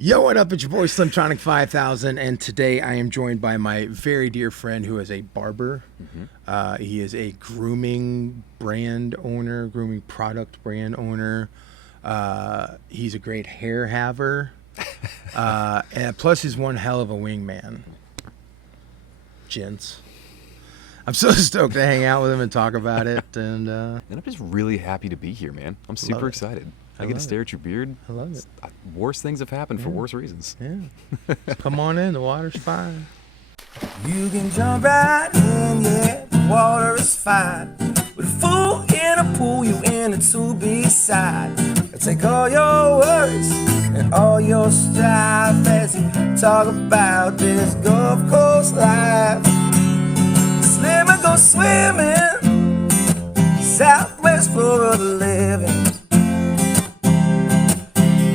Yo, what up? It's your boy Slimtronic 5000, and today I am joined by my very dear friend who is a barber. He is a grooming brand owner, grooming product brand owner. He's a great hair haver, and plus he's one hell of a wingman. Gents. I'm so stoked to hang out with him and talk about it. And I'm just really happy to be here, man. I'm super excited. I get to stare at your beard. I love it. Worse things have happened for worse reasons. Yeah. Come on in. The water's fine. You can jump right in, yeah, the water is fine. With a fool in a pool, you in a two-beside. Take all your worries and all your strife as you talk about this Gulf Coast life. Slimmy go swimming, Southwest Florida living.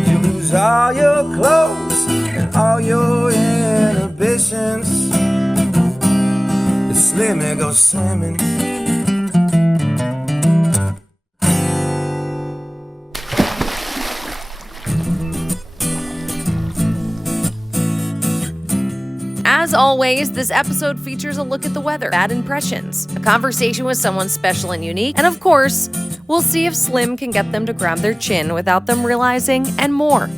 You lose all your clothes and all your inhibitions. The Slimmy go swimming. As always, this episode features a look at the weather, bad impressions, a conversation with someone special and unique, and of course, we'll see if Slim can get them to grab their chin without them realizing, and more.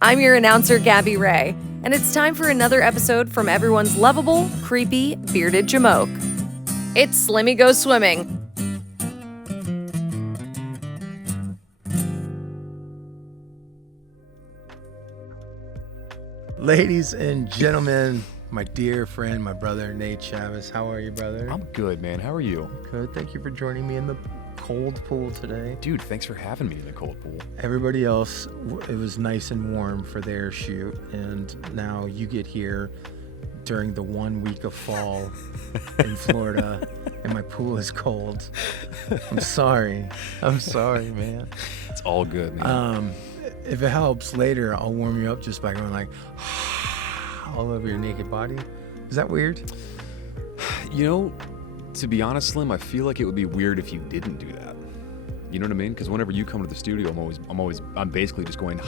I'm your announcer, Gabby Ray, and it's time for another episode from everyone's lovable, creepy, bearded jamoke. It's Slimmy Goes Swimming. Ladies and gentlemen, my dear friend, my brother, Nate Chavis. How are you, brother? I'm good, man. How are you? Good. Thank you for joining me in the cold pool today. Dude, thanks for having me in the cold pool. Everybody else, it was nice and warm for their shoot, and now you get here during the 1 week of fall in Florida, and my pool is cold. I'm sorry. I'm sorry, man. It's all good, man. If it helps, later I'll warm you up just by going like all over your naked body. Is that weird? You know, to be honest, Slim, I feel like it would be weird if you didn't do that. You know what I mean? Because whenever you come to the studio, I'm basically just going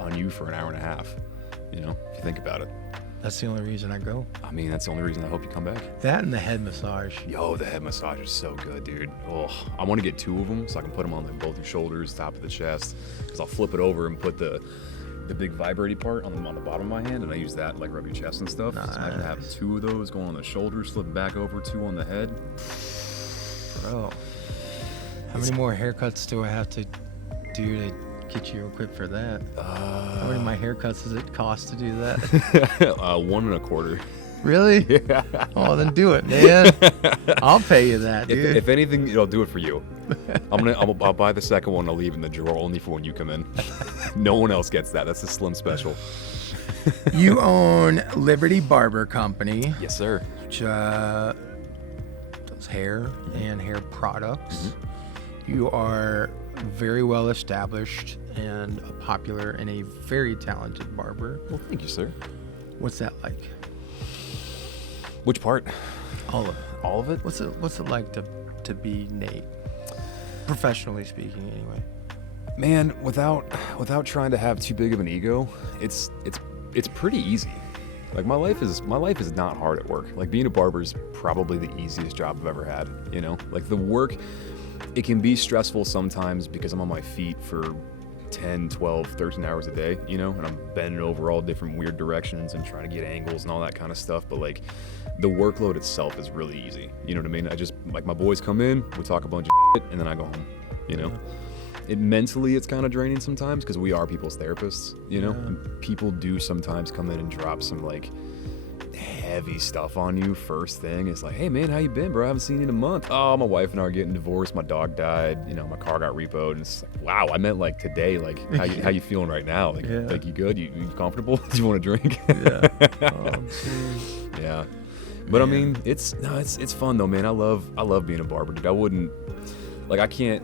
on you for an hour and a half. You know, if you think about it. That's the only reason I go. I mean, that's the only reason I hope you come back. That and the head massage. Yo, the head massage is so good, dude. Oh, I want to get 2 of them so I can put them on like both your shoulders, top of the chest. Because I'll flip it over and put the big vibrating part on the bottom of my hand, and I use that to like rub your chest and stuff. Nice. So imagine having 2 of those going on the shoulders, flipping back over, 2 on the head. Bro, how many more haircuts do I have to do to get you equipped for that? How many of my haircuts does it cost to do that? 1.25. Really? Yeah. Oh, then do it, man. I'll pay you that, dude. If anything, I'll do it for you. I'll buy the second one. I'll leave in the drawer only for when you come in. No one else gets that. That's a Slim special. You own Liberty Barber Company. Yes, sir. Which does hair and hair products. You are very well established and popular and a very talented barber. Well, thank you, sir. What's that like? Which part? All of it. All of it? What's it like to be Nate? Professionally speaking, anyway. Man, without trying to have too big of an ego, it's pretty easy. Like my life is not hard at work. Like being a barber is probably the easiest job I've ever had, you know? Like the work, it can be stressful sometimes because I'm on my feet for 10, 12, 13 hours a day, you know, and I'm bending over all different weird directions and trying to get angles and all that kind of stuff. But like the workload itself is really easy. You know what I mean? I just, like, my boys come in, we talk a bunch of shit, and then I go home, you know? Mentally, it's kind of draining sometimes because we are people's therapists, you know? And people do sometimes come in and drop some like heavy stuff on you first thing. It's like, hey man, how you been, bro? I haven't seen you in a month. Oh, my wife and I are getting divorced. My dog died. You know, my car got repoed. And it's like, wow, I meant like today. Like, how you feeling right now? Like, like you good? You comfortable? Do you want a drink? Yeah. Oh, yeah. But I mean, it's fun though, man. I love being a barber, dude. I wouldn't, like, I can't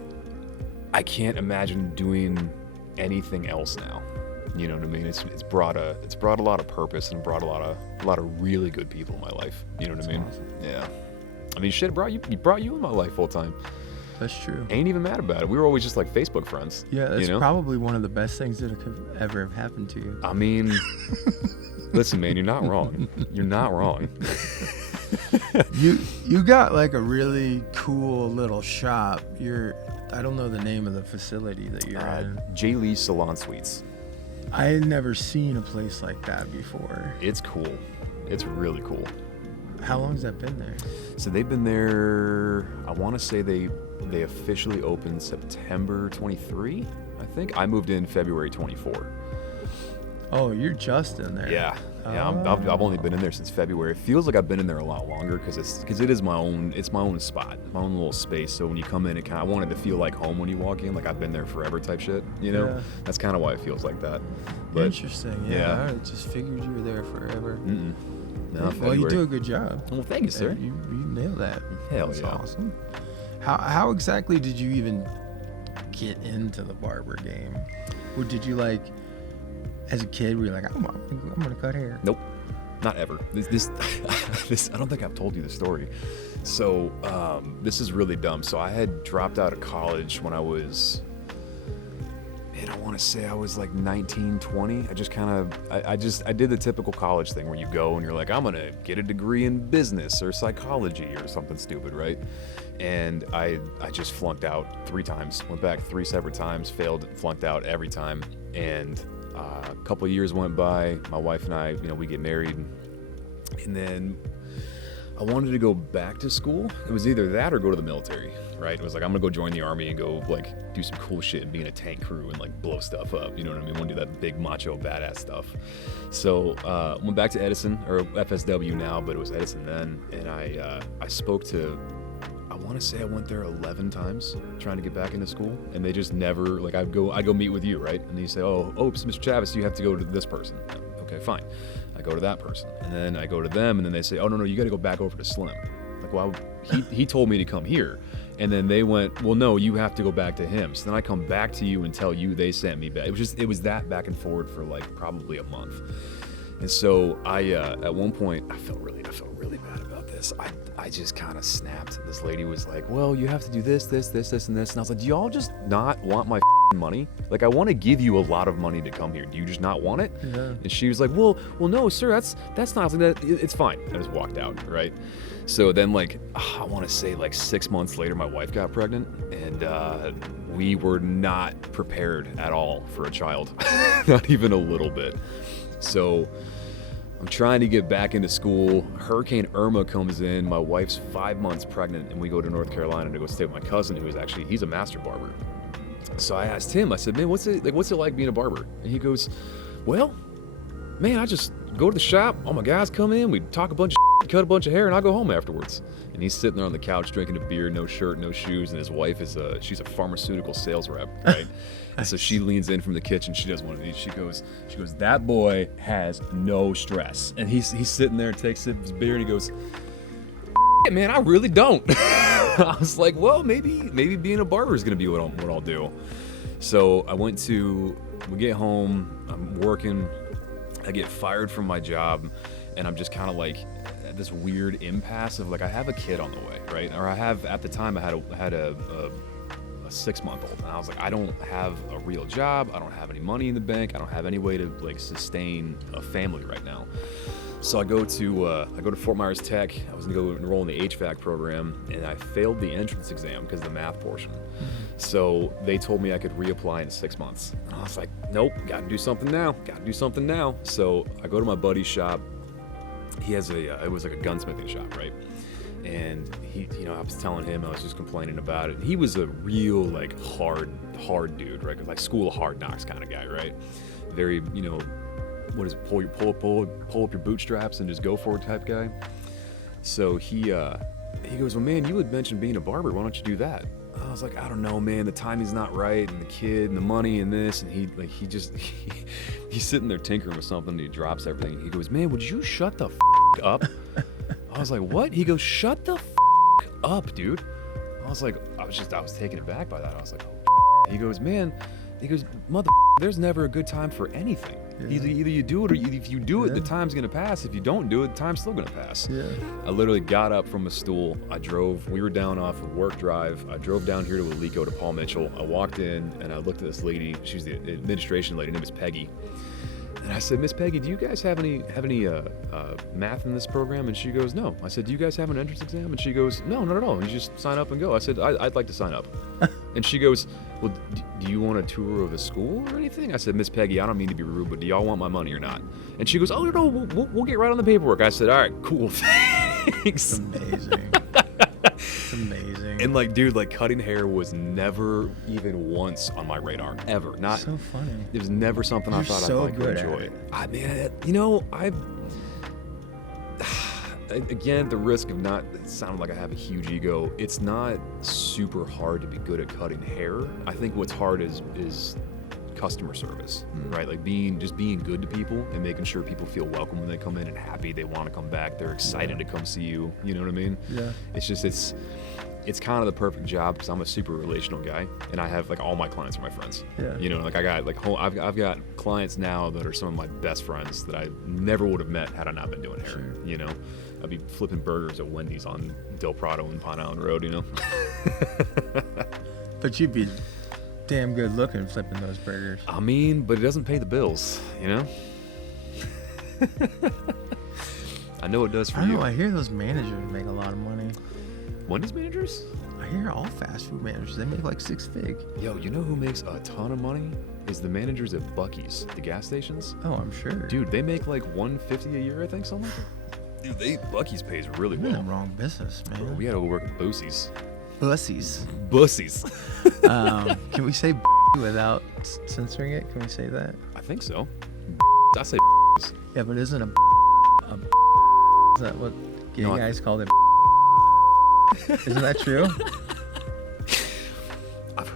imagine doing anything else now. You know what I mean? It's brought a lot of purpose and brought a lot of really good people in my life. You know what I mean? Awesome. Yeah. I mean, shit, brought you in my life full time. That's true. Ain't even mad about it. We were always just like Facebook friends. Yeah, that's you know? probably one of the best things that could ever have happened to you. I mean, listen, man, you're not wrong. You're not wrong. You got like a really cool little shop. I don't know the name of the facility that you're in. J. Lee's Salon Suites. I had never seen a place like that before. It's cool. It's really cool. How long has that been there? So they've been there, I want to say they officially opened September 23, I think. I moved in February 24. Oh, you're just in there. Yeah. Yeah, I've only been in there since February. It feels like I've been in there a lot longer because it is my own spot, my own little space. So when you come in, I want it to feel like home when you walk in, like I've been there forever type shit. You know, Yeah. That's kind of why it feels like that. But Interesting. Yeah, I just figured you were there forever. no, Well, you February. do a good job. Well, thank you, sir. You nailed that. Hell That's yeah. awesome. How exactly did you even get into the barber game? Or did you like, as a kid, were you like, I'm gonna cut hair? Nope, not ever. This I don't think I've told you the story. So this is really dumb. So I had dropped out of college when I was, man, I want to say I was like 19, 20. I did the typical college thing where you go and you're like, I'm gonna get a degree in business or psychology or something stupid, right? And I just flunked out 3 times. Went back 3 separate times, failed, flunked out every time, and a couple of years went by. My wife and I, we get married, and then I wanted to go back to school. It was either that or go to the military, right? It was like, I'm gonna go join the army and go like do some cool shit and be in a tank crew and like blow stuff up. You know what I mean? Want to do that big macho badass stuff. So went back to Edison, or FSW now, but it was Edison then, and I spoke to, I want to say I went there 11 times trying to get back into school, and they just never, like, I'd go meet with you, right? And you say, oh, Mr. Chavis, you have to go to this person. Okay, fine. I go to that person, and then I go to them, and then they say, oh, no, you got to go back over to Slim. Like, well, he told me to come here, and then they went, well, no, you have to go back to him. So then I come back to you and tell you they sent me back. It was that back and forward for like probably a month. And so I, at one point, I felt really bad about this. I just kind of snapped. This lady was like, well, you have to do this, and this. And I was like, do y'all just not want my money? Like, I want to give you a lot of money to come here. Do you just not want it? Yeah. And she was like, well, no, sir, that's not that. It's fine. I just walked out, right? So then, like, I want to say like 6 months later, my wife got pregnant, and we were not prepared at all for a child, not even a little bit. So I'm trying to get back into school. Hurricane Irma comes in. My wife's 5 months pregnant, and we go to North Carolina to go stay with my cousin, who is actually, he's a master barber. So I asked him, I said, man, what's it like being a barber? And he goes, well, man, I just go to the shop. All my guys come in, we talk a bunch of shit, cut a bunch of hair, and I go home afterwards. And he's sitting there on the couch drinking a beer, no shirt, no shoes, and his wife is she's a pharmaceutical sales rep, right? And so she leans in from the kitchen. She does one of these. She goes, that boy has no stress. And he's sitting there and takes a sip of his beer, and he goes, man, I really don't. I was like, well, maybe being a barber is gonna be what I'll do. So we get home, I'm working, I get fired from my job, and I'm just kind of like at this weird impasse of like, I have a kid on the way, right? Or at the time I had a 6-month-old, and I was like, I don't have a real job, I don't have any money in the bank, I don't have any way to like sustain a family right now. So I go to Fort Myers Tech. I was gonna go enroll in the HVAC program, and I failed the entrance exam because of the math portion. So they told me I could reapply in 6 months. And I was like, nope, gotta do something now. So I go to my buddy's shop. He has it was like a gunsmithing shop, right? And he, I was telling him, I was just complaining about it. He was a real like hard dude, right? Like school of hard knocks kind of guy, right? Very, what is it, pull up your bootstraps and just go for it type guy. So he goes, well, man, you had mentioned being a barber. Why don't you do that? I was like, I don't know, man. The timing's not right, and the kid, and the money, and this, and he's sitting there tinkering with something, and he drops everything. He goes, man, would you shut the up? I was like, what? He goes, shut the up, dude. I was like, I was taken aback by that. I was like, oh. He goes, mother, there's never a good time for anything. Either you do it, or if you do it, the time's gonna pass. If you don't do it, the time's still gonna pass. Yeah. I literally got up from a stool. We were down off of Work Drive. I drove down here to Alico to Paul Mitchell. I walked in and I looked at this lady. She was the administration lady. Her name was Peggy. And I said, Miss Peggy, do you guys have any math in this program? And she goes, no. I said, do you guys have an entrance exam? And she goes, no, not at all. You just sign up and go. I said, I'd like to sign up. And she goes, well, do you want a tour of the school or anything? I said, Miss Peggy, I don't mean to be rude, but do y'all want my money or not? And she goes, oh, no, we'll get right on the paperwork. I said, all right, cool, thanks. It's amazing. It's amazing. And like, dude, like cutting hair was never even once on my radar, ever. Not so funny. It was never something I thought so I'd like good enjoy. at it. I mean, you know, again, the risk of not sounding like I have a huge ego, it's not super hard to be good at cutting hair. I think what's hard is customer service, right? Like being good to people and making sure people feel welcome when they come in and happy, they want to come back, they're excited to come see you. You know what I mean? Yeah. It's just it's kind of the perfect job because I'm a super relational guy and I have like all my clients are my friends. Yeah. You know, like I got like I've got clients now that are some of my best friends that I never would have met had I not been doing hair. Sure. You know, I'd be flipping burgers at Wendy's on Del Prado and Pine Island Road. You know. But you'd be damn good looking flipping those burgers. I mean, but it doesn't pay the bills. You know. I know it does for I you. know. I hear those managers make a lot of money. Wendy's managers? I hear all fast food managers, they make like 6 fig. Yo, you know who makes a ton of money? Is the managers at Buc-ee's, the gas stations. Oh, I'm sure. Dude, they make like $150 a year, I think, something like that. Dude, Buc-ee's pays really You're in well. the wrong business, man. We had to go work at Boosie's. Bussies. Bussies. Can we say without censoring it? Can we say that? I think so. I say Yeah, but isn't a is that what gay No, guys call it? Isn't that true? I've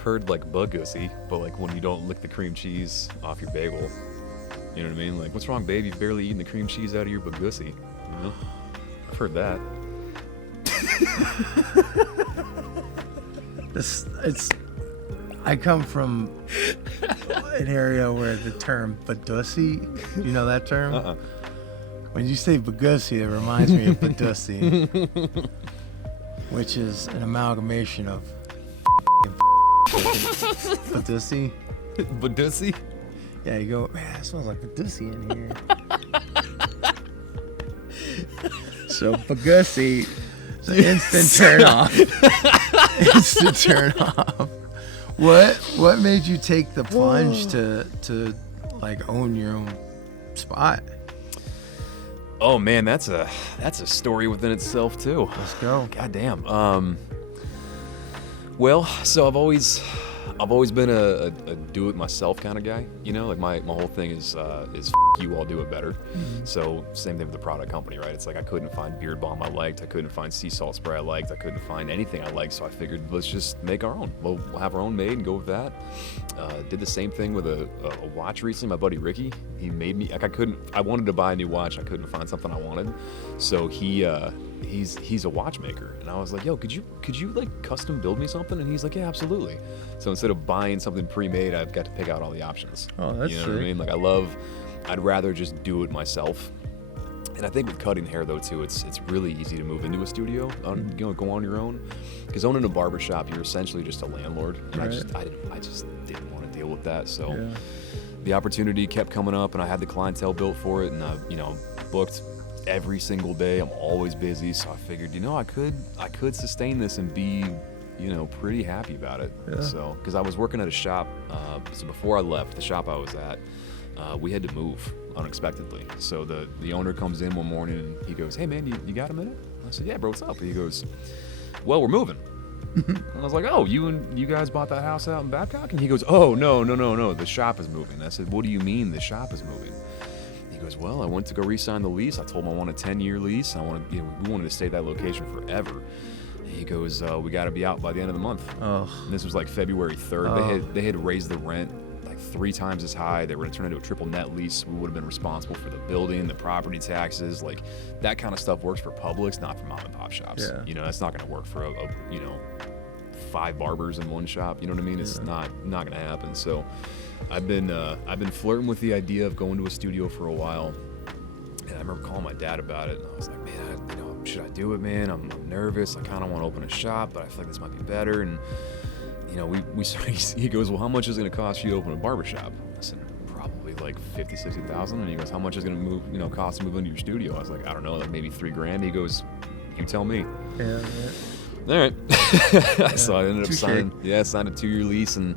heard like bug-gussy, but like when you don't lick the cream cheese off your bagel. You know what I mean? Like, what's wrong, babe? You've barely eaten the cream cheese out of your bug-gussy. You know? I've heard that. I come from an area where the term badussy, you know that term? When you say bagussy, it reminds me of badussy, which is an amalgamation of badussy. Badussy? Yeah, you go, man, it smells like badussy in here. So bagussy, it's an instant turn off. Instant turn off. What made you take the plunge to like own your own spot? Oh man, that's a story within itself too. Let's go. God damn. Well, so I've always been a do it myself kind of guy. You know, like my whole thing is you, I'll do it better. So same thing with the product company, right? It's like I couldn't find Beard Balm I liked, I couldn't find sea salt spray I liked, I couldn't find anything I liked. So I figured let's just make our own. We'll have our own made and go with that. Did the same thing with a watch recently. My buddy Ricky, he made me like I wanted to buy a new watch, I couldn't find something I wanted. So he's a watchmaker, and I was like, yo, could you like custom build me something? And he's like, yeah, absolutely. So instead of buying something pre-made, I've got to pick out all the options. Oh, that's you know sick. what I mean? Like I'd rather just do it myself. And I think with cutting hair though too, it's really easy to move into a studio, go on your own. Because owning a barbershop, you're essentially just a landlord. And Right. I just didn't want to deal with that. So Yeah. the opportunity kept coming up, and I had the clientele built for it, and I booked every single day. I'm always busy, so I figured, I could sustain this and be, pretty happy about it. Yeah. So, because I was working at a shop, so before I left the shop I was at, we had to move unexpectedly. So the owner comes in one morning and he goes, "Hey man, you got a minute?" I said, "Yeah, bro, what's up?" And he goes, "Well, we're moving." And I was like, "Oh, you guys bought that house out in Babcock?" And he goes, "Oh, no, the shop is moving." And I said, "What do you mean the shop is moving?" He goes, "Well, I went to go re-sign the lease. I told him I want a 10-year lease. We wanted to stay at that location forever." And he goes, "We got to be out by the end of the month." Oh. And this was like February 3rd. Oh. They had raised the rent like 3 times as high. They were going to turn it into a triple net lease. We would have been responsible for the building, the property taxes, like that kind of stuff works for Publix, not for mom and pop shops. Yeah. That's not going to work for a 5 barbers in one shop. You know what I mean? It's not gonna happen. So I've been flirting with the idea of going to a studio for a while. And I remember calling my dad about it, and I was like, man, should I do it, man? I'm nervous. I kind of want to open a shop, but I feel like this might be better. And he goes, well, how much is it going to cost you to open a barbershop? I said, probably like 50, 60,000. And he goes, how much is it going to cost to move into your studio? I was like, I don't know, like maybe $3,000. He goes, you tell me. Yeah. All right. So I ended up signed a 2-year lease and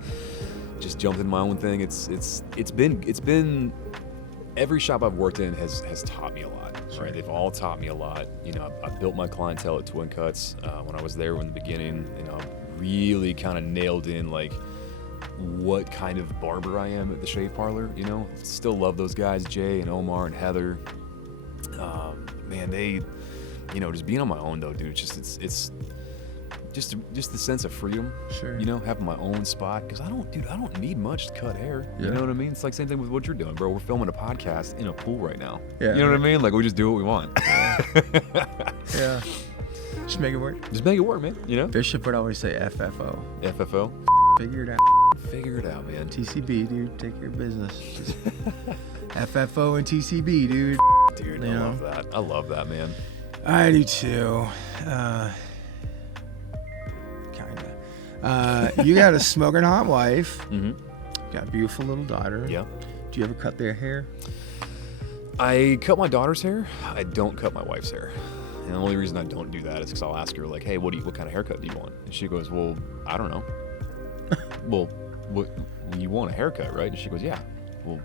just jumped into my own thing. It's been every shop I've worked in has taught me a lot. Right? They've all taught me a lot. I built my clientele at Twin Cuts when I was there in the beginning. Really kind of nailed in like what kind of barber I am at the shave parlor. Still love those guys, Jay and Omar and Heather. Man, they, just being on my own though, dude. It's just the sense of freedom. Sure. Having my own spot, because I don't need much to cut hair. You know what I mean? It's like same thing with what you're doing, bro. We're filming a podcast in a pool right now. Yeah. You know what I mean? Like we just do what we want. Yeah. Just make it work. Just make it work, man. Bishop would always say FFO. FFO. Figure it out. Figure it out, man. TCB, dude. Take your business. Just FFO and TCB, dude. Dude, I love that. I love that, man. I do too. You got a smoking hot wife. Mm-hmm. Got a beautiful little daughter. Yeah. Do you ever cut their hair? I cut my daughter's hair. I don't cut my wife's hair. And the only reason I don't do that is because I'll ask her, like, hey, what kind of haircut do you want? And she goes, well, I don't know. Well, what, you want a haircut, right? And she goes, yeah. Well,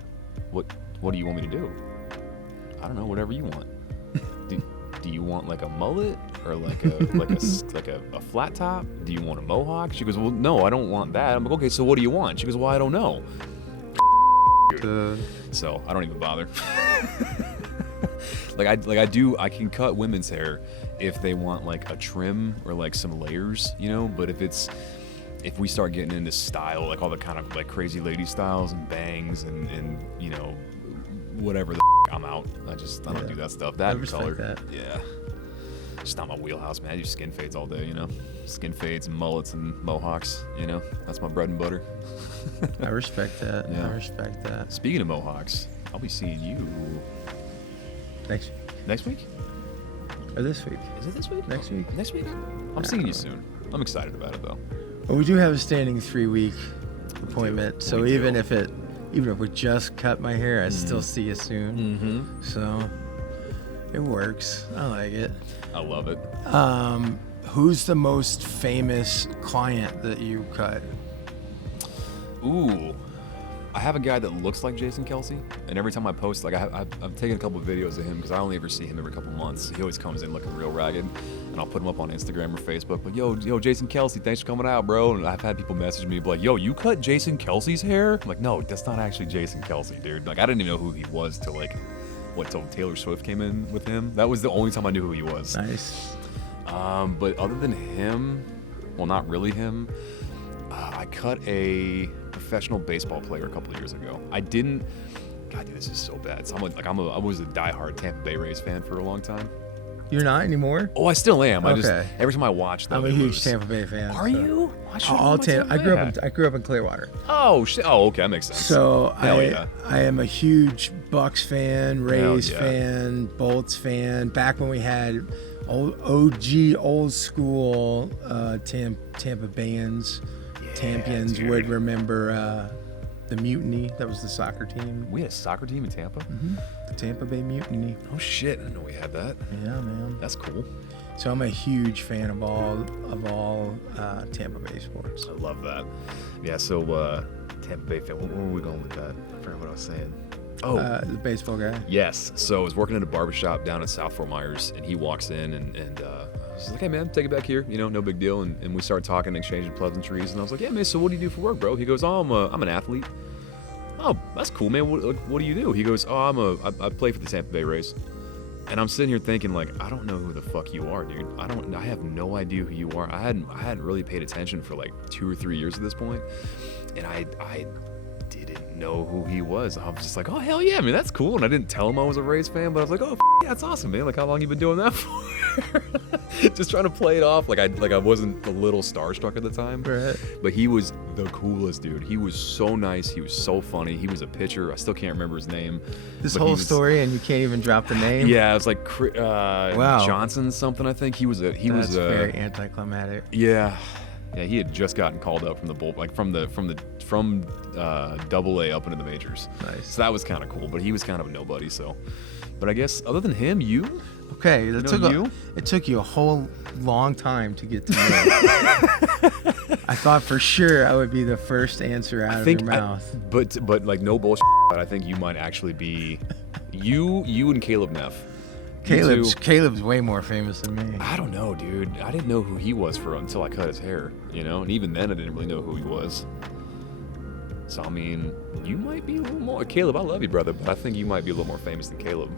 what do you want me to do? I don't know, whatever you want. Do you want like a mullet or like a flat top? Do you want a mohawk? She goes, well, no, I don't want that. I'm like, okay, so what do you want? She goes, well, I don't know. So I don't even bother. I can cut women's hair if they want like a trim or like some layers, but if we start getting into style, like all the kind of like crazy lady styles and bangs and whatever I'm out. I don't do that stuff. That I respect color. That. Yeah. It's not my wheelhouse, man. I do skin fades all day, Skin fades and mullets and mohawks, That's my bread and butter. I respect that. Yeah. I respect that. Speaking of mohawks, I'll be seeing you next week? Or this week? Is it this week? Next week. Next week? I'm seeing you soon. I'm excited about it though. Well, we do have a standing 3-week appointment, so We do. even if we just cut my hair, I still see you soon. Mm-hmm. So it works. I like it. I love it. Who's the most famous client that you cut? Ooh. I have a guy that looks like Jason Kelsey, and every time I post, like I've taken a couple of videos of him because I only ever see him every couple months. He always comes in looking real ragged, and I'll put him up on Instagram or Facebook. Like, yo, Jason Kelsey, thanks for coming out, bro. And I've had people message me like, yo, you cut Jason Kelsey's hair? I'm like, no, that's not actually Jason Kelsey, dude. Like, I didn't even know who he was till Taylor Swift came in with him. That was the only time I knew who he was. Nice. But other than him, well, not really him. I cut a professional baseball player a couple of years ago. I didn't. God, dude, this is so bad. So I was a diehard Tampa Bay Rays fan for a long time. You're not anymore? Oh, I still am. Okay. Every time I watch them, I'm a huge Tampa Bay fan. Are you? I grew up in Clearwater. Oh shit. Oh, okay, that makes sense. So yeah. I am a huge Bucks fan, Rays yeah. fan, Bolts fan. Back when we had old school Tampa Bayans, Tampians dude. would remember the Mutiny. That was the soccer team. We had a soccer team in Tampa? Mm-hmm. The Tampa Bay Mutiny. Oh shit, I didn't know we had that. Yeah, man. That's cool. So I'm a huge fan of all Tampa Bay sports. I love that. Yeah, so Tampa Bay fan. Where were we going with that? I forgot what I was saying. Oh, The baseball guy. yes. So I was working at a barbershop down in South Fort Myers, and he walks in, and I was like, hey, man, take it back here. No big deal. And we started talking, exchanging pleasantries. And I was like, yeah, man, so what do you do for work, bro? He goes, oh, I'm an athlete. Oh, that's cool, man. What do you do? He goes, oh, I play for the Tampa Bay Rays. And I'm sitting here thinking, like, I don't know who the fuck you are, dude. I have no idea who you are. I hadn't really paid attention for like 2 or 3 years at this point. And I didn't know who he was. I was just like, oh, hell yeah, man, that's cool. And I didn't tell him I was a Rays fan, but I was like, oh, yeah, that's awesome, man. Like, how long you been doing that for? Just trying to play it off like I wasn't a little starstruck at the time. Right. But he was the coolest dude. He was so nice. He was so funny. He was a pitcher. I still can't remember his name. This but whole story, and you can't even drop the name? Yeah, it was like Wow. Johnson something, I think. That's very anticlimactic. Yeah. Yeah, he had just gotten called up from the bull, like from Double A up into the majors. Nice. So that was kind of cool, but he was kind of a nobody. So, but I guess other than him, you. Okay, it took you a whole long time to get to me. I thought for sure I would be the first answer out of your mouth. But like no bullshit. But I think you might actually be you and Caleb Neff. Caleb's way more famous than me. I don't know, dude. I didn't know who he was until I cut his hair, and even then I didn't really know who he was. So I mean, you might be a little more Caleb. I love you, brother, but I think you might be a little more famous than Caleb,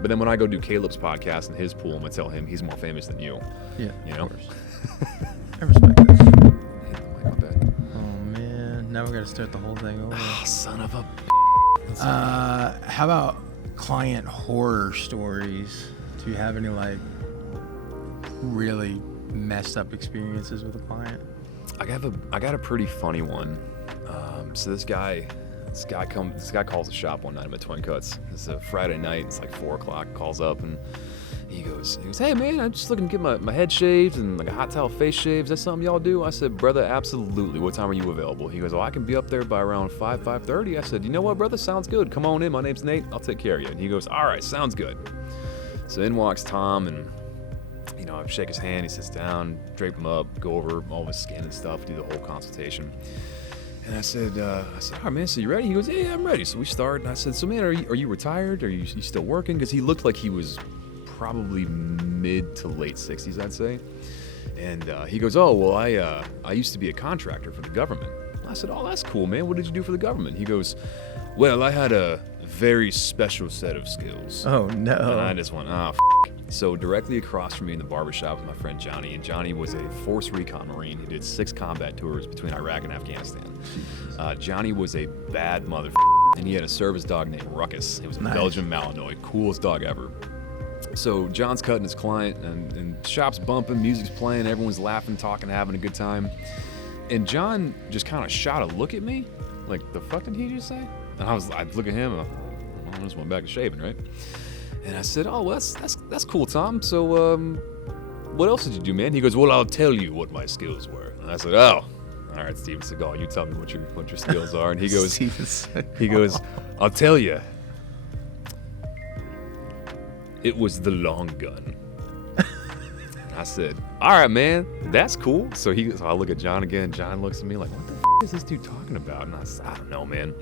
But then when I go do Caleb's podcast and his pool, I'm gonna tell him he's more famous than you. Yeah, Of course. I respect this. My bad. Oh man, now we gotta start the whole thing over. Oh, son of a. How about client horror stories? Do you have any like really messed up experiences with a client? I got a pretty funny one. So this guy calls the shop one night. I'm at Twin Cuts. It's a Friday night. It's like 4:00. Calls up and he goes, hey man, I'm just looking to get my head shaved and like a hot towel face shave. Is that something y'all do? I said, brother, absolutely. What time are you available? He goes, I can be up there by around 5:30. I said, you know what, brother? Sounds good. Come on in. My name's Nate. I'll take care of you. And he goes, all right, sounds good. So in walks Tom and I shake his hand. He sits down, drape him up, go over all his skin and stuff, do the whole consultation. And I said, all right, man, so you ready? He goes, yeah, I'm ready. So we start, and I said, so man, are you retired? Are you still working? Because he looked like he was probably mid to late 60s, I'd say. And he goes, oh, well, I used to be a contractor for the government. I said, oh, that's cool, man. What did you do for the government? He goes, well, I had a very special set of skills. Oh, no. And I just went, So directly across from me in the barbershop was my friend Johnny, and Johnny was a Force Recon Marine who did 6 combat tours between Iraq and Afghanistan. Johnny was a bad motherfucker, and he had a service dog named Ruckus. He was a Belgian Malinois, coolest dog ever. So John's cutting his client, and shop's bumping, music's playing, everyone's laughing, talking, having a good time. And John just kind of shot a look at me, like, the fuck did he just say? And I'd look at him, and I just went back to shaving, right? And I said, oh, well, that's cool, Tom. So, what else did you do, man? He goes, well, I'll tell you what my skills were. And I said, oh, all right, Steven Seagal, you tell me what your skills are. And he goes, I'll tell you. It was the long gun. And I said, all right, man, that's cool. So I look at John again. John looks at me like, what the f*** is this dude talking about? And I said, I don't know, man.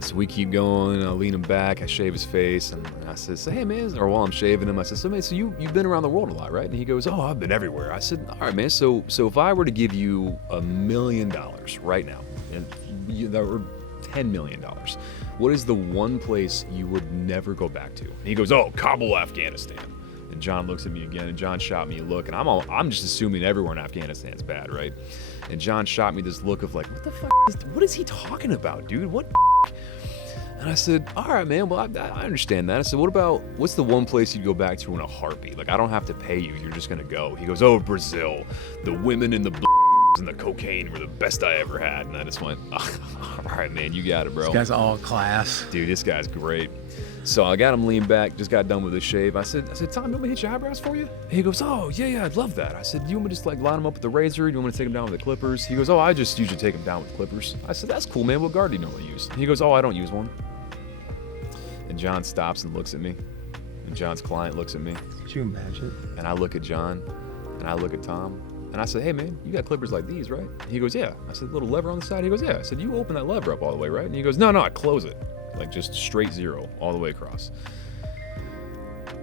So we keep going, I lean him back, I shave his face, and I said, hey man, or while I'm shaving him, I said, so man, so you've been around the world a lot, right? And he goes, oh, I've been everywhere. I said, all right, man, so if I were to give you $1 million right now, and that were $10 million, what is the one place you would never go back to? And he goes, oh, Kabul, Afghanistan. And John looks at me again, and John shot me a look, and I'm just assuming everywhere in Afghanistan's bad, right? And John shot me this look of like, what is he talking about, dude? What And I said, all right, man, well, I understand that. I said, what's the one place you'd go back to in a heartbeat? Like, I don't have to pay you. You're just going to go. He goes, oh, Brazil. The women and the and the cocaine were the best I ever had. And I just went, all right, man, you got it, bro. This guy's all class. Dude, this guy's great. So I got him leaned back, just got done with his shave. I said, Tom, you want me to hit your eyebrows for you? And he goes, oh, yeah, I'd love that. I said, do you want me to just like line them up with the razor? Do you want me to take them down with the clippers? He goes, oh, I just usually take them down with clippers. I said, that's cool, man. What guard do you normally use? And he goes, oh, I don't use one. And John stops and looks at me. And John's client looks at me. Could you imagine? And I look at John, and I look at Tom. And I said, hey, man, you got clippers like these, right? And he goes, yeah. I said, little lever on the side? He goes, yeah. I said, you open that lever up all the way, right? And he goes, no, I close it. Like just straight 0 all the way across.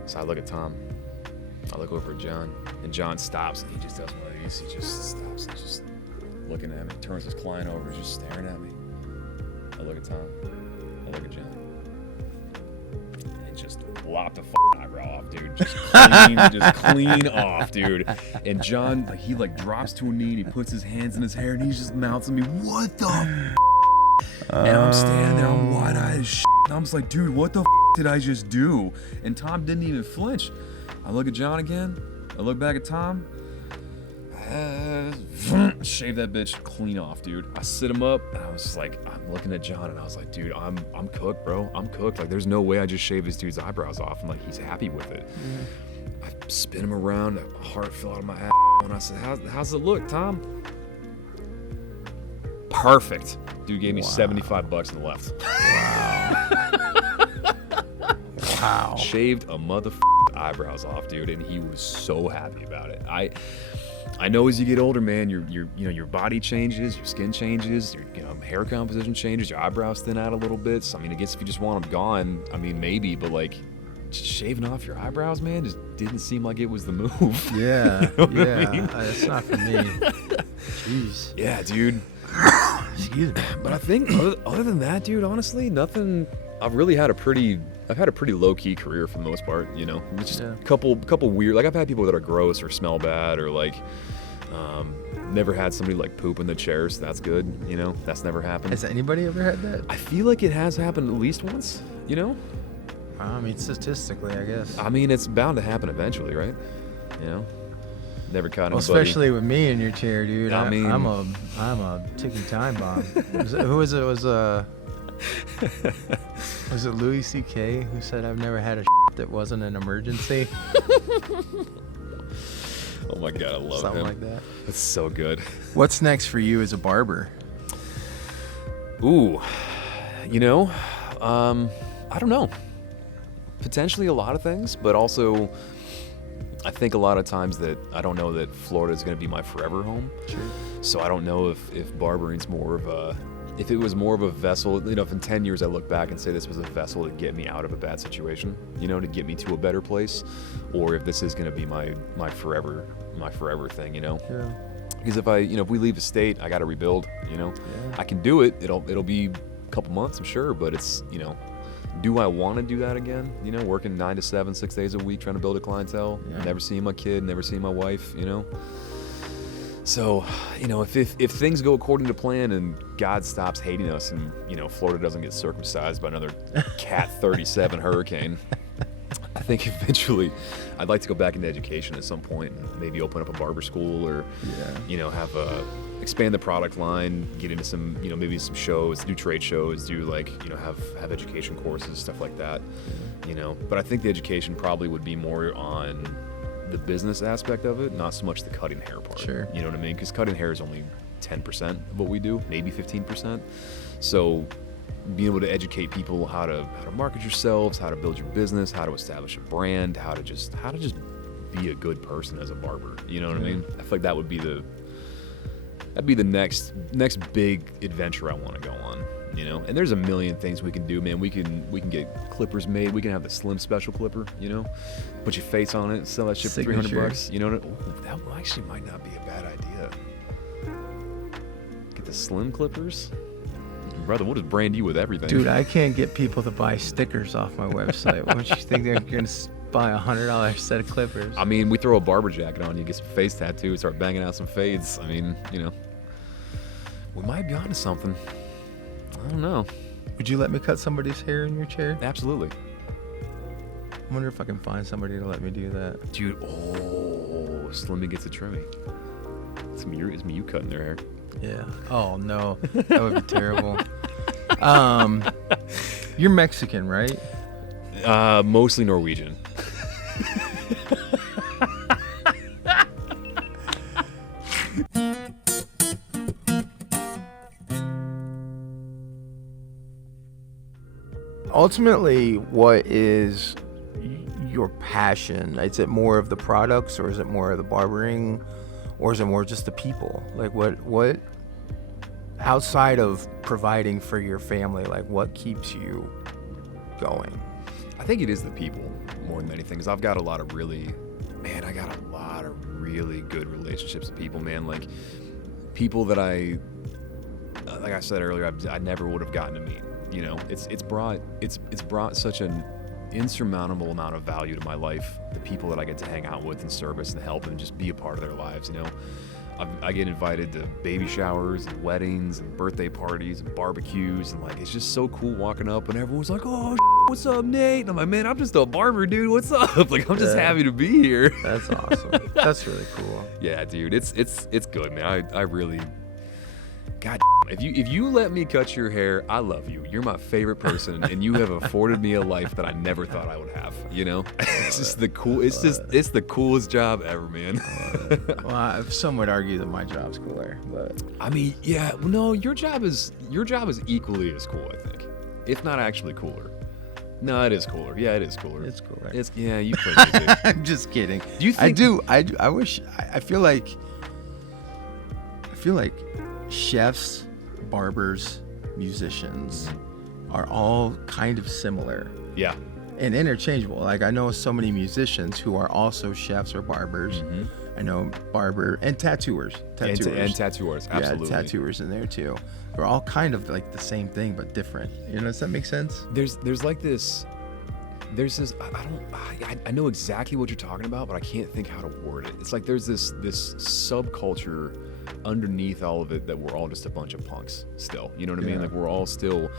So I look at Tom. I look over at John. And John stops, and he just does one of these. He just stops and just looking at me. Turns his client over, just staring at me. I look at Tom. I look at John. And just lop the eyebrow off, dude. Just clean off, dude. And John, he like drops to a knee, and he puts his hands in his hair, and he just mouths at me, what the And I'm standing there, I'm wide-eyed as shit. And I'm just like, dude, what the did I just do? And Tom didn't even flinch. I look at John again. I look back at Tom. Shave that bitch clean off, dude. I sit him up, and I was just like, I'm looking at John, and I was like, dude, I'm cooked, bro. I'm cooked. Like, there's no way I just shaved this dude's eyebrows off, and like, he's happy with it. I spin him around, my heart fell out of my ass, and I said, how's it look, Tom? Perfect. Dude gave me $75 and left. Wow. Shaved a motherfucking eyebrows off, dude, and he was so happy about it. I know as you get older, man, your body changes, your skin changes, your hair composition changes, your eyebrows thin out a little bit. So I mean, I guess if you just want them gone, I mean maybe, but like just shaving off your eyebrows, man, just didn't seem like it was the move. Yeah, You know what yeah. I mean? It's not for me. Jeez. Yeah, dude. Excuse me. But I think other than that, dude, honestly, nothing. I've had a pretty low-key career for the most part, It's just a couple weird, like I've had people that are gross or smell bad or like, never had somebody like poop in the chair, so that's good, that's never happened. Has anybody ever had that? I feel like it has happened at least once, I mean, statistically, I guess. I mean, it's bound to happen eventually, right? Never caught anybody. Especially with me in your chair, dude. I mean, I'm a ticking time bomb. Who was it? Was it Louis C.K. who said I've never had a that wasn't an emergency? Oh my god, I love Something him. like that. That's so good. What's next for you as a barber? Ooh, I don't know. Potentially a lot of things, but also I think a lot of times that I don't know that Florida is going to be my forever home. Sure. So I don't know if barbering's more of a, if it was more of a vessel, if in 10 years I look back and say this was a vessel to get me out of a bad situation, to get me to a better place, or if this is going to be my forever thing, Yeah. Because if we leave the state, I got to rebuild, I can do it. It'll be a couple months, I'm sure, but it's, do I want to do that again? Working 9 to 7, 6 days a week, trying to build a clientele, never seeing my kid, never seeing my wife, So, if things go according to plan and God stops hating us and, Florida doesn't get circumcised by another Cat 37 hurricane, I think eventually I'd like to go back into education at some point and maybe open up a barber school or, have expand the product line, get into some, maybe some shows, do trade shows, do have education courses, stuff like that, But I think the education probably would be more on the business aspect of it, not so much the cutting hair part. Sure. You know what I mean? Because cutting hair is only 10% of what we do, maybe 15%. So being able to educate people how to market yourselves, how to build your business, how to establish a brand, how to just be a good person as a barber. You know what I mean? I feel like that'd be the next big adventure I want to go on. And there's a million things we can do, man. We can get clippers made. We can have the Slim special clipper, put your face on it, sell that shit for $300. That actually might not be a bad idea. Get the Slim clippers, brother. We'll just brand you with everything, Dude, I can't get people to buy stickers off my website. What you think they're gonna buy $100 set of clippers? I mean, we throw a barber jacket on you, get some face tattoos, start banging out some fades. I mean, we might be onto something. I don't know. Would you let me cut somebody's hair in your chair? Absolutely. I wonder if I can find somebody to let me do that. Dude, Slimmy gets a trimming. It's me you cutting their hair. Yeah. Oh no, that would be terrible. You're Mexican, right? Mostly Norwegian. Ultimately, what is your passion? Is it more of the products, or is it more of the barbering, or is it more just the people? Like what outside of providing for your family, like what keeps you going? I think it is the people more than anything, because I've got a lot of really good relationships with people, man. Like people that like I said earlier, I never would have gotten to meet. It's brought such an insurmountable amount of value to my life. The people that I get to hang out with and service and help and just be a part of their lives. I get invited to baby showers and weddings and birthday parties and barbecues, and like it's just so cool walking up and everyone's like, "Oh, what's up, Nate?" And I'm like, "Man, I'm just a barber, dude. What's up?" Like I'm just happy to be here. That's awesome. That's really cool. Yeah, dude, it's good, man. I really, God, if you let me cut your hair, I love you. You're my favorite person, and you have afforded me a life that I never thought I would have. You know, it's just the cool. It's the coolest job ever, man. Well, some would argue that my job's cooler, but I mean, yeah, no, your job is equally as cool, I think, if not actually cooler. No, it is cooler. Yeah, it is cooler. it's cool, right? It's yeah, you play music. I'm just kidding. Do you think? I wish. I feel like chefs, barbers, musicians are all kind of similar Yeah. and interchangeable. Like I know so many musicians who are also chefs or barbers. I know barber and tattooers. And tattooers, absolutely. Yeah, tattooers in there too. They're all kind of like the same thing but different. You know, does that make sense? There's like this. There's this. I know exactly what you're talking about, but I can't think how to word it. It's like there's this subculture underneath all of it that we're all just a bunch of punks still. You know what I mean? Yeah. Like we're all still.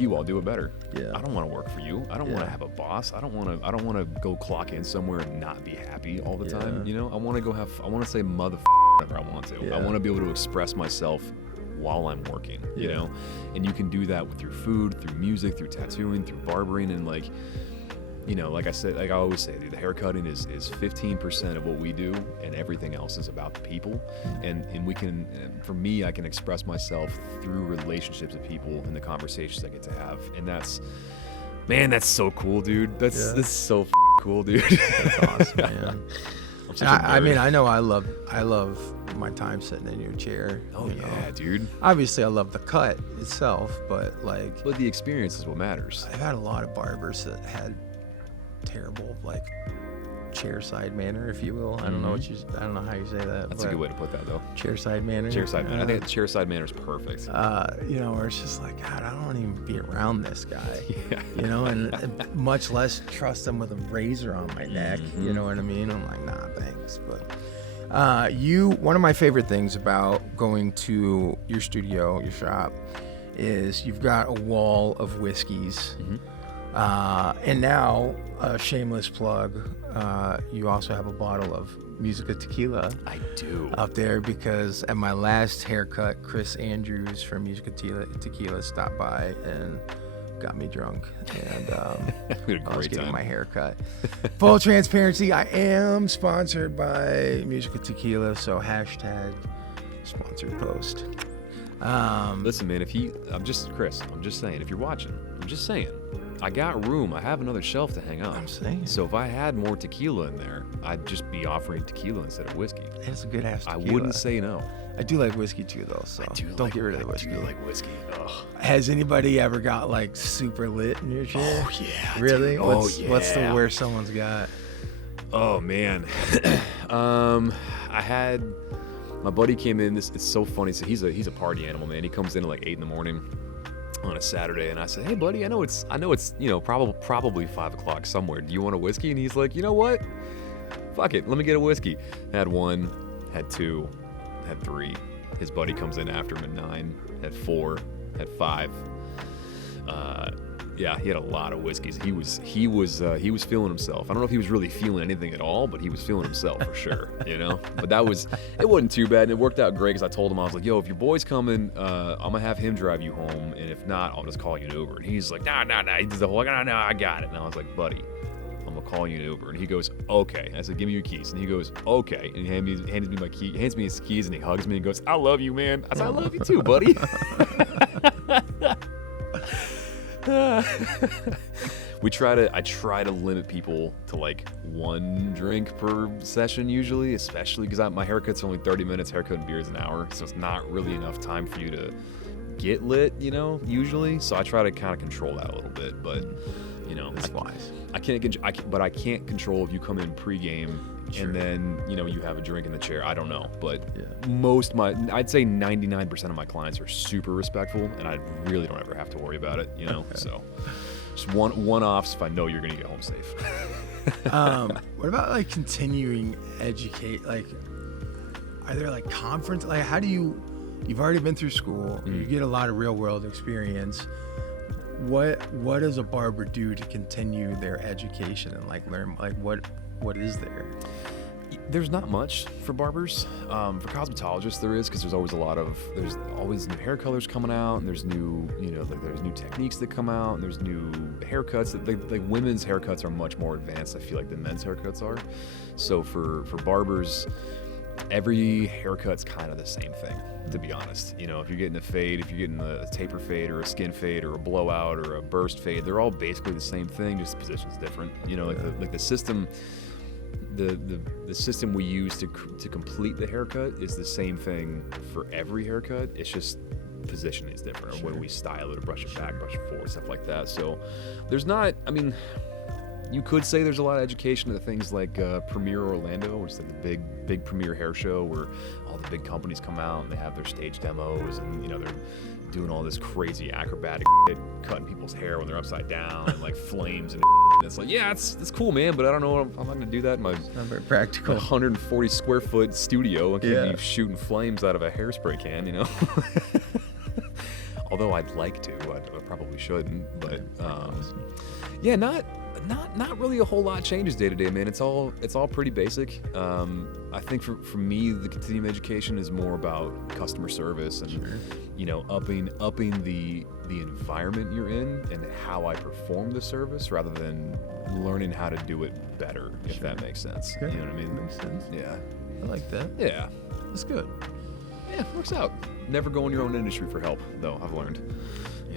You all do it better. Yeah. I don't want to work for you. I don't want to have a boss. I don't want to go clock in somewhere and not be happy all the time. You know, I want to say mother whenever I want to. I want to be able to express myself while I'm working, you know? And you can do that through food, through music, through tattooing, through barbering, and like, you know, like I said, like I always say, dude, the haircutting is 15% of what we do, and everything else is about the people. And we can, for me, I can express myself through relationships with people and the conversations I get to have. And that's so cool, dude. That's so cool, dude. That's awesome, man. I'm such a I mean, nerd. I know I love my time sitting in your chair. Oh you yeah, know. dude. Obviously, I love the cut itself, but like, But the experience is what matters. I've had a lot of barbers that had terrible like chairside manner, if you will. I don't know how you say that. That's a good way to put that, though. Chairside manner. Chairside manner. I think chairside manner is perfect. You know, where it's just like, God, I don't want to even be around this guy. Yeah. You know, and much less trust him with a razor on my neck. You know what I mean? I'm like, nah, thanks. But one of my favorite things about going to your studio, your shop, is you've got a wall of whiskeys. And now, a shameless plug, you also have a bottle of Musica Tequila. I do. Up there, because at my last haircut, Chris Andrews from Musica Tequila stopped by and got me drunk. And We had a I was great getting time. my haircut. Full transparency, I am sponsored by Musica Tequila, so hashtag sponsored post. Listen, man, Chris, I'm just saying, if you're watching, I'm just saying, I got room. I have another shelf to hang up. I'm saying. So if I had more tequila in there, I'd just be offering tequila instead of whiskey. It's a good ass I tequila. wouldn't say no. I do like whiskey too, though, so don't get rid of the whiskey. I do like whiskey. Ugh. Has anybody ever got like super lit in your chair? Oh, yeah. Really? Dude. What's the yeah. worst someone's got? Oh, man. I had my buddy came in. It's so funny. So he's a party animal, man. He comes in at like 8 in the morning on a Saturday, and I said, "Hey, buddy, I know it's probably 5 o'clock somewhere. Do you want a whiskey?" And he's like, "You know what? Fuck it. Let me get a whiskey." Had 1, had 2, had 3. His buddy comes in after him at 9, had 4, had 5. Yeah, he had a lot of whiskeys. He was feeling himself. I don't know if he was really feeling anything at all, but he was feeling himself for sure, you know? But it wasn't too bad, and it worked out great because I told him, I was like, "Yo, if your boy's coming, I'm going to have him drive you home, and if not, I'll just call you an Uber." And he's like, nah. He does the whole, "No, I got it." And I was like, "Buddy, I'm going to call you an Uber." And he goes, "Okay." I said, "Give me your keys." And he goes, "Okay." And he hands me his keys, and he hugs me and goes, "I love you, man." I said, "I love you too, buddy." I try to limit people to like 1 drink per session usually, especially because my haircut's only 30 minutes. Haircut and beer is an hour, so it's not really enough time for you to get lit, you know, usually. So I try to kind of control that a little bit, but you know, That's wise. I can't control if you come in pregame Sure. and then, you know, you have a drink in the chair. I don't know, but Yeah. I'd say 99% of my clients are super respectful, and I really don't ever have to worry about it, you know. So just one-offs if I know you're gonna get home safe. What about like continuing educate? Like, are there like conference? Like, how do you've already been through school, you get a lot of real world experience. What does a barber do to continue their education and like learn, like what is there? There's not much for barbers. For cosmetologists there is, because there's always new hair colors coming out, and there's new, there's new techniques that come out, and there's new haircuts. Like women's haircuts are much more advanced, I feel like, than men's haircuts are. So for barbers, every haircut's kind of the same thing, to be honest. If you're getting a fade, if you're getting a taper fade or a skin fade or a blowout or a burst fade, they're all basically the same thing, just the position's different. Like the system. The system we use to complete the haircut is the same thing for every haircut. It's just positioning is different, or when we style it, or brush it back, brush it forward, stuff like that. So there's not, you could say there's a lot of education at things like Premiere Orlando, which is like the big premiere hair show where all the big companies come out and they have their stage demos, and they're doing all this crazy acrobatic shit, cutting people's hair when they're upside down, and like flames and it's like, yeah, it's cool, man, but I don't know, I'm not gonna do that in my Not very practical. 140 square foot studio. I can't be shooting flames out of a hairspray can, Although I'd like to, I probably shouldn't, but yeah, not really a whole lot changes day to day, man. It's all pretty basic. I think for me, the continuing education is more about customer service and upping the environment you're in and how I perform the service, rather than learning how to do it better, if that makes sense. Okay. You know what I mean? Makes sense. Yeah. I like that. Yeah. That's good. Yeah, it works out. Never go in your own industry for help, though, I've learned.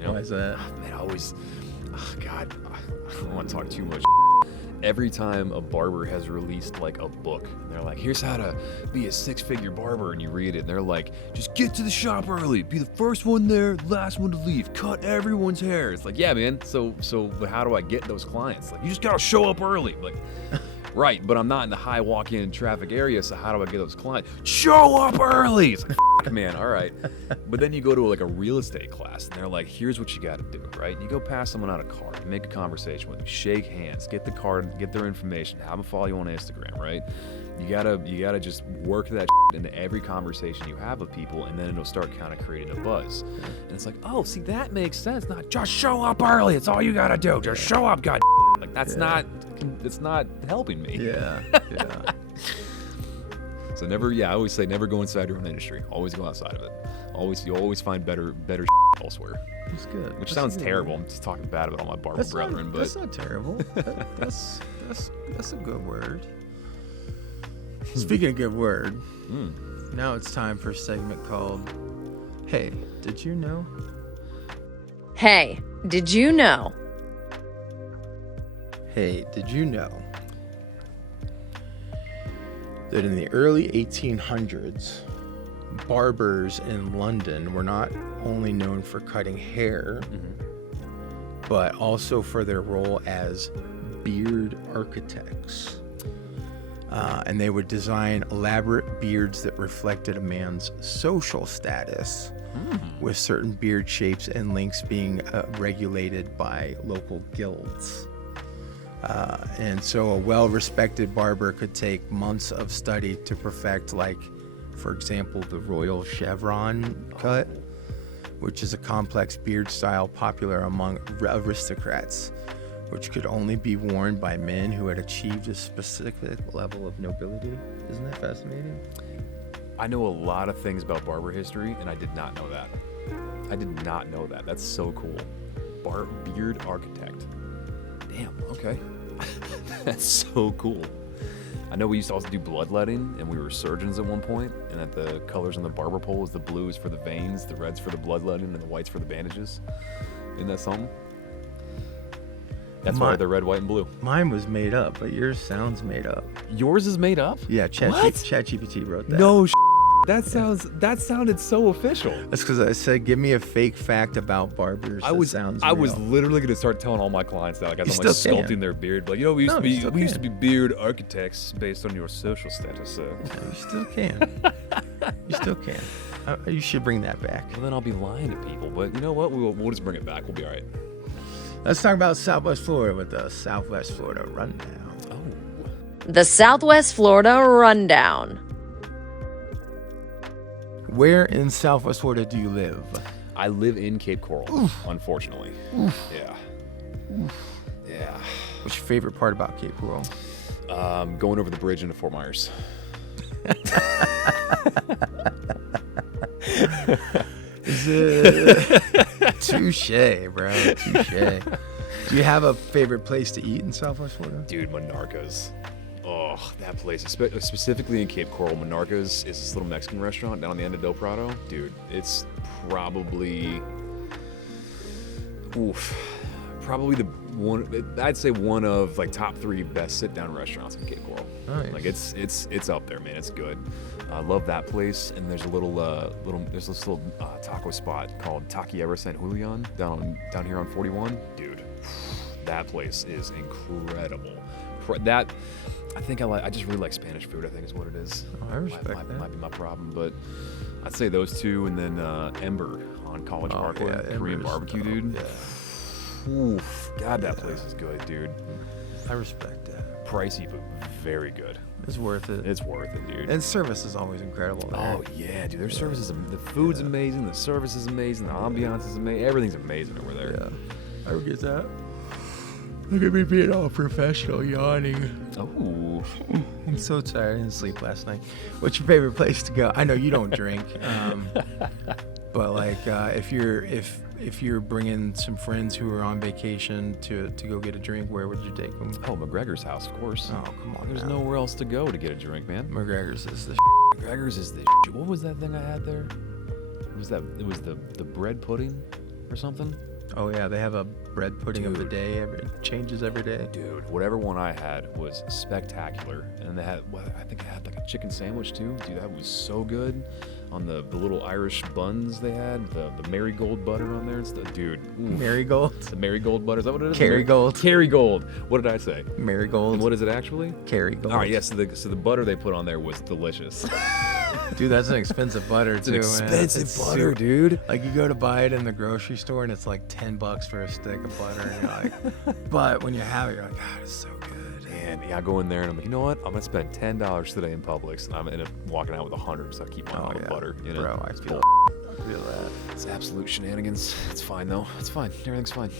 Why is that? Man, I don't want to talk too much. Every time a barber has released like a book, and they're like, here's how to be a 6-figure barber, and you read it, and they're like, just get to the shop early, be the first one there, last one to leave, cut everyone's hair. It's like, yeah, man, so but how do I get those clients? Like, you just gotta show up early. Like, right, but I'm not in the high walk-in traffic area, so how do I get those clients? Show up early! It's like, man, all right. But then you go to like a real estate class, and they're like, here's what you gotta do, right? You go pass someone out a card, make a conversation with them, shake hands, get the card, get their information, have them follow you on Instagram, right? You gotta just work that into every conversation you have with people, and then it'll start kind of creating a buzz. And it's like, oh, see, that makes sense. Not just show up early. It's all you gotta do. Just show up, god. Like that's not helping me. Yeah. Yeah. So I always say never go inside your own industry. Always go outside of it. You always find better elsewhere. That's good. Which sounds terrible. I'm just talking bad about all my barber brethren, but that's not terrible. That's a good word. Speaking of good word, now it's time for a segment called Hey, Did You Know? Hey, did you know? Hey, did you know that in the early 1800s, barbers in London were not only known for cutting hair, but also for their role as beard architects. And they would design elaborate beards that reflected a man's social status, with certain beard shapes and lengths being regulated by local guilds. And so a well-respected barber could take months of study to perfect, like, for example, the royal chevron cut, which is a complex beard style popular among aristocrats, which could only be worn by men who had achieved a specific level of nobility. Isn't that fascinating? I know a lot of things about barber history, and I did not know that. That's so cool. Beard architect. Damn, okay. That's so cool. I know we used to also do bloodletting, and we were surgeons at one point, and that the colors on the barber pole is the blues for the veins, the reds for the bloodletting, and the whites for the bandages. Isn't that something? That's why they're red, white, and blue. Mine was made up, but yours sounds made up. Yours is made up? Yeah, ChatGPT wrote that. No, that sounded so official. That's because I said, give me a fake fact about barbers. I was literally going to start telling all my clients that, like, as I'm like sculpting their beard, like, we used to be beard architects based on your social status. Yeah, you still can. You still can. You should bring that back. Well, then I'll be lying to people. But you know what? We'll just bring it back. We'll be all right. Let's talk about Southwest Florida with the Southwest Florida Rundown. The Southwest Florida Rundown. Where in Southwest Florida do you live? I live in Cape Coral, unfortunately. Yeah. Yeah. What's your favorite part about Cape Coral? Going over the bridge into Fort Myers. Touche, bro. Touche. Do you have a favorite place to eat in Southwest Florida? Dude, Monarca's. Oh, that place. Specifically in Cape Coral, Monarca's is this little Mexican restaurant down on the end of Del Prado. Dude, it's probably... probably the one, I'd say one of like top 3 best sit-down restaurants in Cape Coral. Nice. Like it's up there, man. It's good. I love that place. And there's a there's this little taco spot called Taqueria San Julian down here on 41. Dude, that place is incredible. I just really like Spanish food. I think is what it is. Oh, I respect that. Might be my problem, but I'd say those 2, and then Ember on College Parkway, yeah, Korean Ember's barbecue, dope, dude. Yeah. Oof, God, that place is good, dude. I respect that. Pricey, but very good. It's worth it. It's worth it, dude. And service is always incredible there. Oh yeah, dude. Their service is the food's amazing. The service is amazing. The ambiance is amazing. Everything's amazing over there. Yeah. I get that. Look at me being all professional, yawning. Oh. I'm so tired. I didn't sleep last night. What's your favorite place to go? I know you don't drink, but like if you're bringing some friends who are on vacation to go get a drink, where would you take them? Oh, McGregor's house, of course. Oh, come on. There's now. nowhere else to go to get a drink, man. McGregor's is the. McGregor's is the. What was that thing I had there? It was the bread pudding, or something. Oh yeah, they have a bread pudding of the day. It changes every day. Dude, whatever one I had was spectacular. And they had, I think I had like a chicken sandwich too. Dude, that was so good. On the little Irish buns they had, the marigold butter on there and stuff. Dude, oof. Marigold. The marigold butter, is that what it is? Kerrygold. Kerrygold. What did I say? Marigold. And what is it actually? Kerrygold. All right, yes. So the butter they put on there was delicious. Dude, that's an expensive butter It's too. an man. expensive It's butter, dude. Like you go to buy it in the grocery store and it's like $10 for a stick of butter, and you're like, but when you have it, you're like, God, it's so good. And yeah, I go in there and I'm like, you know what? I'm gonna spend $10 today in Publix, and I'm end up walking out with 100, so I keep my own butter. You know, Bro, I feel that. It's absolute shenanigans. It's fine though. It's fine. Everything's fine.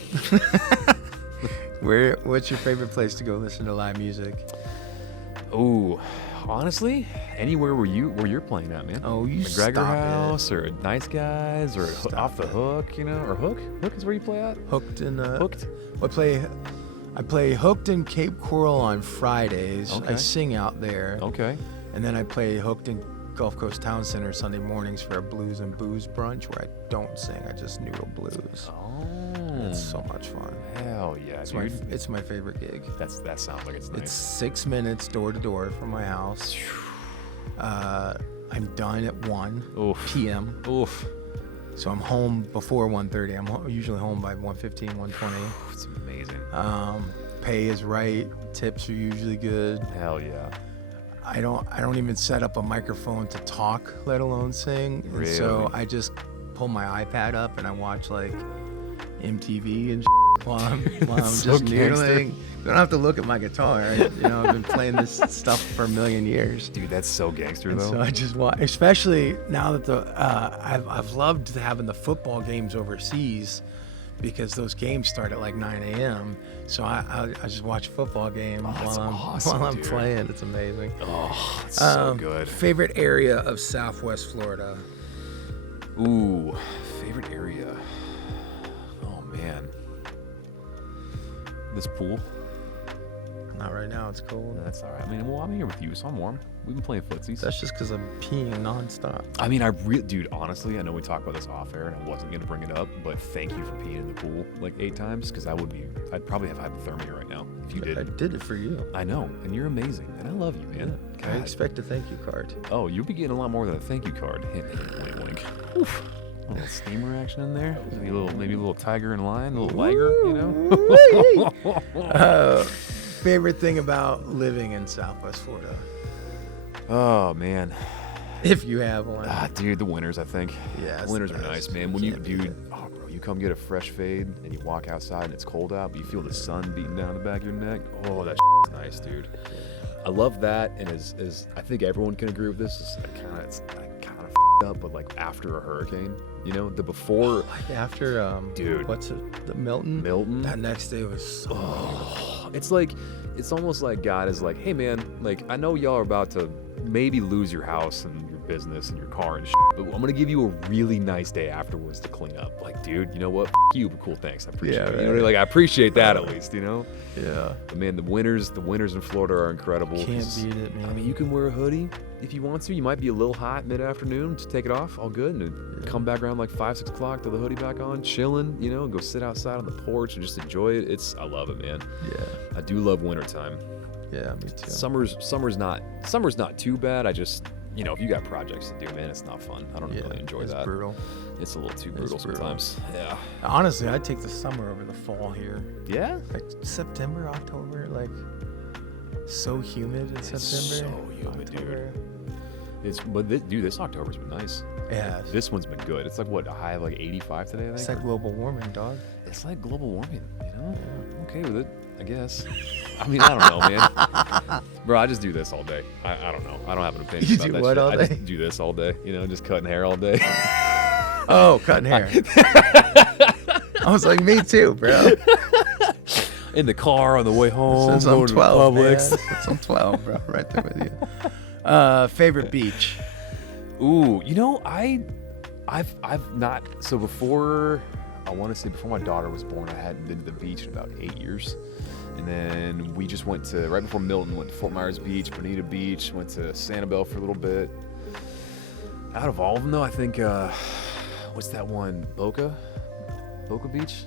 What's your favorite place to go listen to live music? Ooh, honestly, anywhere where you're playing at, man. Oh, you McGregor stop House or Nice Guys or Off the Hook, you know, or Hook. Hook is where you play at. Hooked in Hooked. I play Hooked in Cape Coral on Fridays. Okay. I sing out there. Okay. And then I play Hooked in Gulf Coast Town Center Sunday mornings for a blues and booze brunch where I don't sing, I just noodle blues. Oh, It's so much fun. hell yeah, dude. It's my favorite gig. That sounds like it's nice. It's 6 minutes door to door from my house. I'm done at 1 Oof. p.m. Oof. So I'm home before 1:30. I'm usually home by 1:15, 1:20. It's amazing. Pay is right. Tips are usually good. Hell yeah. I don't even set up a microphone to talk, let alone sing. And Really? so I just pull my iPad up and I watch like MTV and while I'm So just gangster. noodling. Don't have to look at my guitar. I've been playing this stuff for a million years. Dude, that's so gangster And though. so I just watch, especially now that I've loved having the football games overseas because those games start at like 9 a.m. So I just watch a football game that's while awesome, I'm dude. playing. It's amazing. Oh, it's so good. Favorite area of Southwest Florida? Ooh, favorite area. Oh man. This pool. Not right now. It's cold. That's all right. I mean, well, I'm here with you, so I'm warm. We've been playing footsies. That's just because I'm peeing nonstop. I mean, dude, honestly, I know we talked about this off air and I wasn't going to bring it up, but thank you for peeing in the pool like 8 times because I'd probably have hypothermia right now if you I did. did it for you. I know, and you're amazing, and I love you, man. I God. expect a thank you card. Oh, you'll be getting a lot more than a thank you card. Hint, hint, wink, wink. Oof. A little steamer action in there. Maybe a little tiger and lion, a little liger, you know? Favorite thing about living in Southwest Florida? Oh, man. If you have one. Dude, the winters, I think. Yeah, it's Winters the are best. nice, man. When Can't beat it. you come get a fresh fade and you walk outside and it's cold out, but you feel the sun beating down the back of your neck. Oh, that's nice, dude. I love that, and as I think everyone can agree with this, I kind of up, but like after a hurricane, you know, the before. Like after, dude, what's it? The Milton. That next day was so. Oh, it's like, it's almost like God is like, hey man, like I know y'all are about to maybe lose your house and your business and your car and shit, but I'm gonna give you a really nice day afterwards to clean up. Like, dude, you know what? You, but cool, thanks. I appreciate it. Right. You know, like I appreciate that at least, you know. Yeah. But man, the winters in Florida are incredible. Can't beat it, man. I mean, you can wear a hoodie if you want to. You might be a little hot mid-afternoon. Just take it off, all good, and then come back around like 5, 6 o'clock, throw the hoodie back on, chilling, you know, and go sit outside on the porch and just enjoy it. I love it, man. Yeah. I do love wintertime. Yeah, me too. Summer's not too bad. I just, you know, if you got projects to do, man, it's not fun. I don't really enjoy it's that. Brutal. It's a little too brutal sometimes. Yeah. Honestly, I'd take the summer over the fall here. Yeah? Like September, October, like so humid in September. So humid, October. Dude. This October's been nice. Yeah. This one's been good. It's like what, a high of like 85 today, I think? It's like global warming, dog. It's like global warming, you know? I'm okay with it, I guess. I mean, I don't know, man. Bro, I just do this all day. I don't know. I don't have an opinion You about do that what shit. all I day? just do this all day, you know, just cutting hair all day. Oh, cutting hair. I was like, me too, bro. In the car on the way home. Since I'm going to 12, man. Publix. Since I'm 12, bro. Right there with you. Favorite beach? Ooh, you know, I've not, so before, I want to say before my daughter was born, I hadn't been to the beach in about 8 years. And then we just went to, right before Milton, went to Fort Myers Beach, Bonita Beach, went to Sanibel for a little bit. Out of all of them though, I think, what's that one, Boca Beach?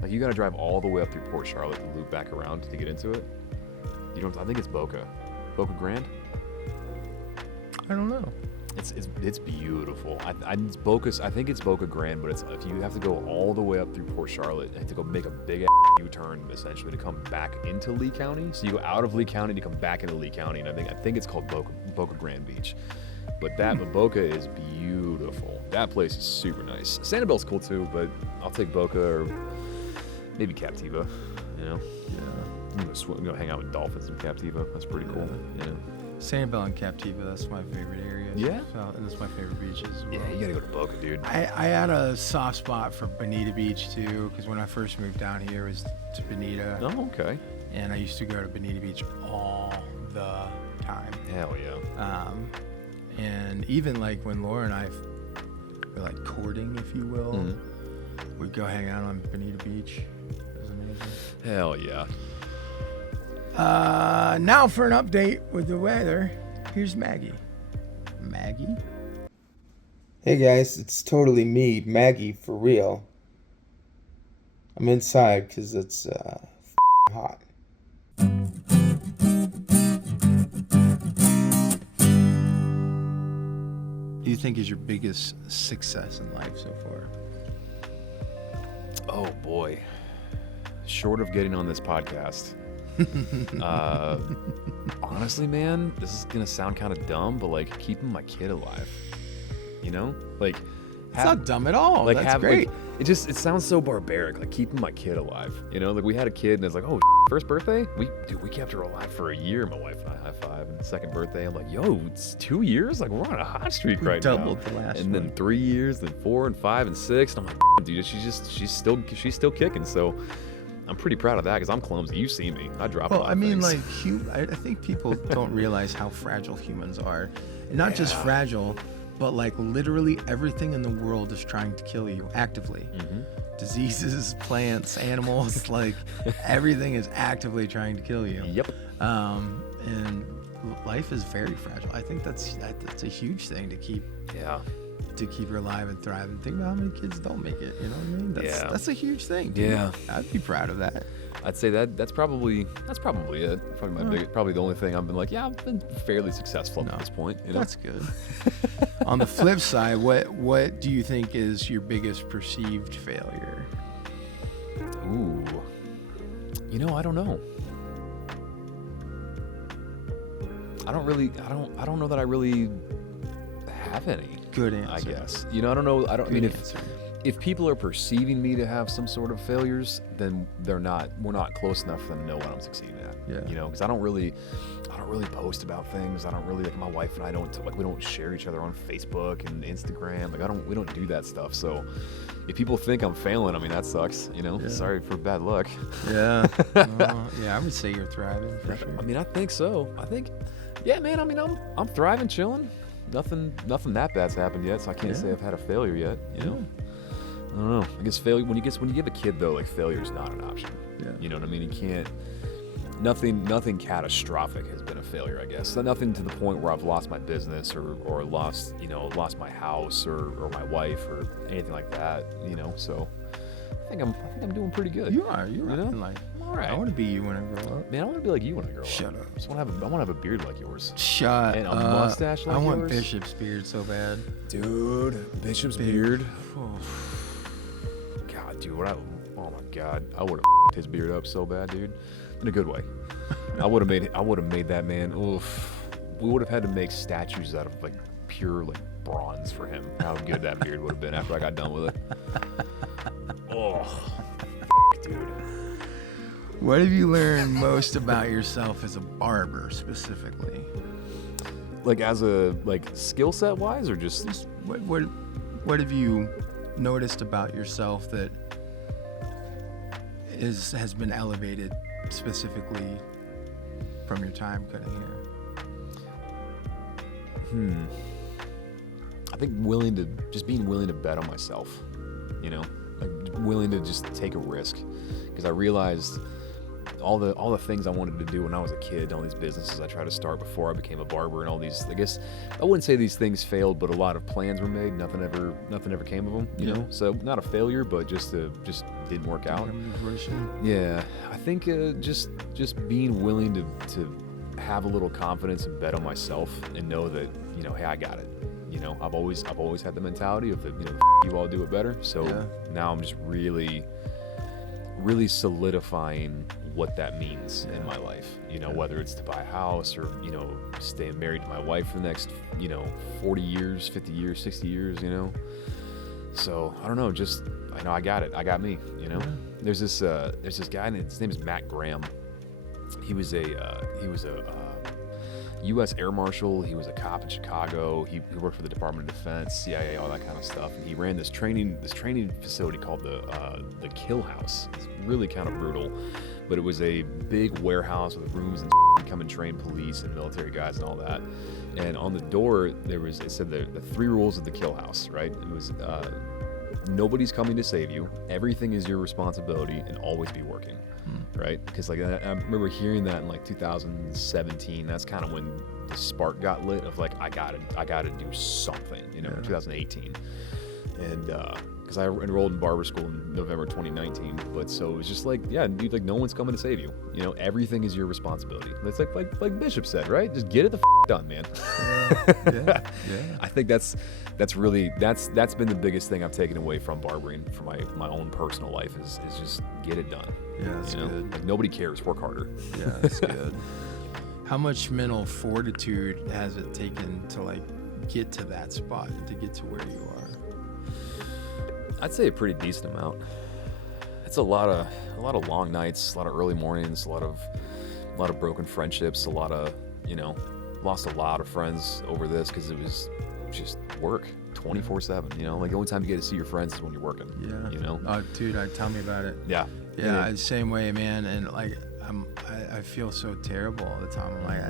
Like you gotta drive all the way up through Port Charlotte to loop back around to get into it. I think it's Boca Grande? I don't know. It's beautiful. It's Boca. I think it's Boca Grande, but it's if you have to go all the way up through Port Charlotte and have to go make a big U-turn essentially to come back into Lee County. So you go out of Lee County to come back into Lee County, and I think it's called Boca Grande Beach. But Boca is beautiful. That place is super nice. Sanibel's cool too, but I'll take Boca or maybe Captiva. You know. Yeah. I'm gonna hang out with dolphins in Captiva. That's pretty cool. Yeah. Sanibel and Captiva, that's my favorite area. Yeah? And that's my favorite beaches as well. Yeah, you gotta go to Boca, dude. I had a soft spot for Bonita Beach too, because when I first moved down here, it was to Bonita. Oh, okay. And I used to go to Bonita Beach all the time. Hell yeah. And even like when Laura and I were like courting, if you will, we'd go hang out on Bonita Beach. It was amazing. Hell yeah. Now for an update with the weather, here's Maggie. Maggie? Hey guys, it's totally me, Maggie, for real. I'm inside because it's hot. Who do you think is your biggest success in life so far? Oh boy. Short of getting on this podcast. Honestly, man, this is gonna sound kind of dumb, but like keeping my kid alive, you know, like It's not dumb at all. like That's great. Like, it sounds so barbaric, like keeping my kid alive, you know, like we had a kid and it's like, oh, first birthday, we kept her alive for a year. My wife and I high five. And second birthday, I'm like, yo, it's 2 years, like we're on a hot streak right now. Doubled the last and then one. 3 years, then 4 and 5 and 6, and I'm like, dude, she's still kicking. So I'm pretty proud of that because I'm clumsy. You see me. I drop a lot Well, I of mean, things. like, I think people don't realize how fragile humans are. And not just fragile, but like literally everything in the world is trying to kill you actively. Diseases, plants, animals, like everything is actively trying to kill you. Yep. And life is very fragile. I think that's a huge thing to keep her alive and thrive. And think about how many kids don't make it. You know what I mean? That's a huge thing. Dude. Yeah. I'd be proud of that. I'd say that's probably it. Probably my probably the only thing I've been like, yeah, I've been fairly successful at this point. You know? That's good. On the flip side, what do you think is your biggest perceived failure? Ooh. You know, I don't know. I don't know that I really have any. Good answer. I guess. You know, I don't know. I mean, Good answer. if people are perceiving me to have some sort of failures, then we're not close enough for them to know what I'm succeeding at. Yeah. You know, because I don't really post about things. I don't really, like, my wife and I don't, like, we don't share each other on Facebook and Instagram. Like, we don't do that stuff. So if people think I'm failing, I mean, that sucks, you know. Yeah. Sorry for bad luck. Yeah. Yeah, I would say you're thriving for sure. I mean, I think so. I think, yeah, man. I mean, I'm thriving, chilling. Nothing that bad's happened yet, so I can't say I've had a failure yet. You know, I don't know. I guess failure when you give a kid, though, like, failure is not an option. Yeah. You know what I mean? You can't. Nothing catastrophic has been a failure, I guess. Nothing to the point where I've lost my business or lost my house or my wife or anything like that. You know, so I think I'm doing pretty good. You are. You're know? like. All right. I want to be you when I grow up. Man, I want to be like you when I grow up. Shut up. I just want to have a beard like yours. Shut and a up. mustache like I want yours. Bishop's beard so bad. Dude, Bishop's beard. God, dude, oh my God, I would have his beard up so bad, dude, in a good way. I would have made that man. Oof. We would have had to make statues out of, like, pure, like, bronze for him. How good that beard would have been after I got done with it. Oh, dude. What have you learned most about yourself as a barber, specifically? Like, as a, like, skill set wise, or just What have you noticed about yourself that has been elevated specifically from your time cutting hair? I think being willing to bet on myself, you know, like, willing to just take a risk, because I realized all the things I wanted to do when I was a kid, all these businesses I tried to start before I became a barber, and all these, I guess I wouldn't say these things failed, but a lot of plans were made. Nothing ever came of them, you know. So not a failure, but just didn't work out. Yeah, I think just being willing to have a little confidence and bet on myself and know that, you know, hey, I got it. You know, I've always had the mentality of you all do it better. So now I'm just really solidifying what that means in my life, you know, whether it's to buy a house or, you know, staying married to my wife for the next, you know, 40 years, 50 years, 60 years, you know. So I don't know, just, I know I got it. I got me, you know. There's this guy, and his name is Matt Graham. He was a U.S. Air Marshal. He was a cop in Chicago. He worked for the Department of Defense, CIA, all that kind of stuff. And he ran this training facility called the Kill House. It's really kind of brutal, but it was a big warehouse with rooms and come and train police and military guys and all that. And on the door it said the 3 rules of the Kill House. Right? It was nobody's coming to save you. Everything is your responsibility, and always be working. Right? Because, like, I remember hearing that in, like, 2017. That's kind of when the spark got lit of, like, I gotta do something, you know. 2018, and because I enrolled in barber school in November 2019. But so it was just like, yeah, dude, like, no one's coming to save you. You know, everything is your responsibility. It's like Bishop said, right? Just get it the done, man. Yeah. I think that's been the biggest thing I've taken away from barbering for my own personal life is just get it done. Yeah, that's good. Like, nobody cares. Work harder. Yeah, that's good. How much mental fortitude has it taken to, like, get to that spot, to get to where you are? I'd say a pretty decent amount. It's a lot of long nights, a lot of early mornings, a lot of broken friendships, a lot of, you know, lost a lot of friends over this because it was just work 24/7. You know, like, the only time you get to see your friends is when you're working. Yeah. You know. Oh, dude, tell me about it. Yeah. Yeah, same way, man. And, like, I feel so terrible all the time. I'm like,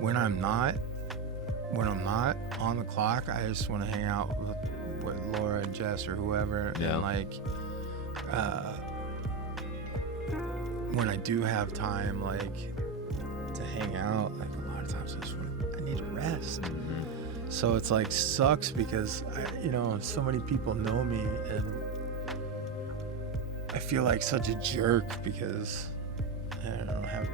when I'm not on the clock, I just want to hang out with Laura and Jess or whoever. Yeah. And, like, when I do have time, like, to hang out, like, a lot of times I need to rest. So it's, like, sucks because so many people know me, and I feel like such a jerk because I don't have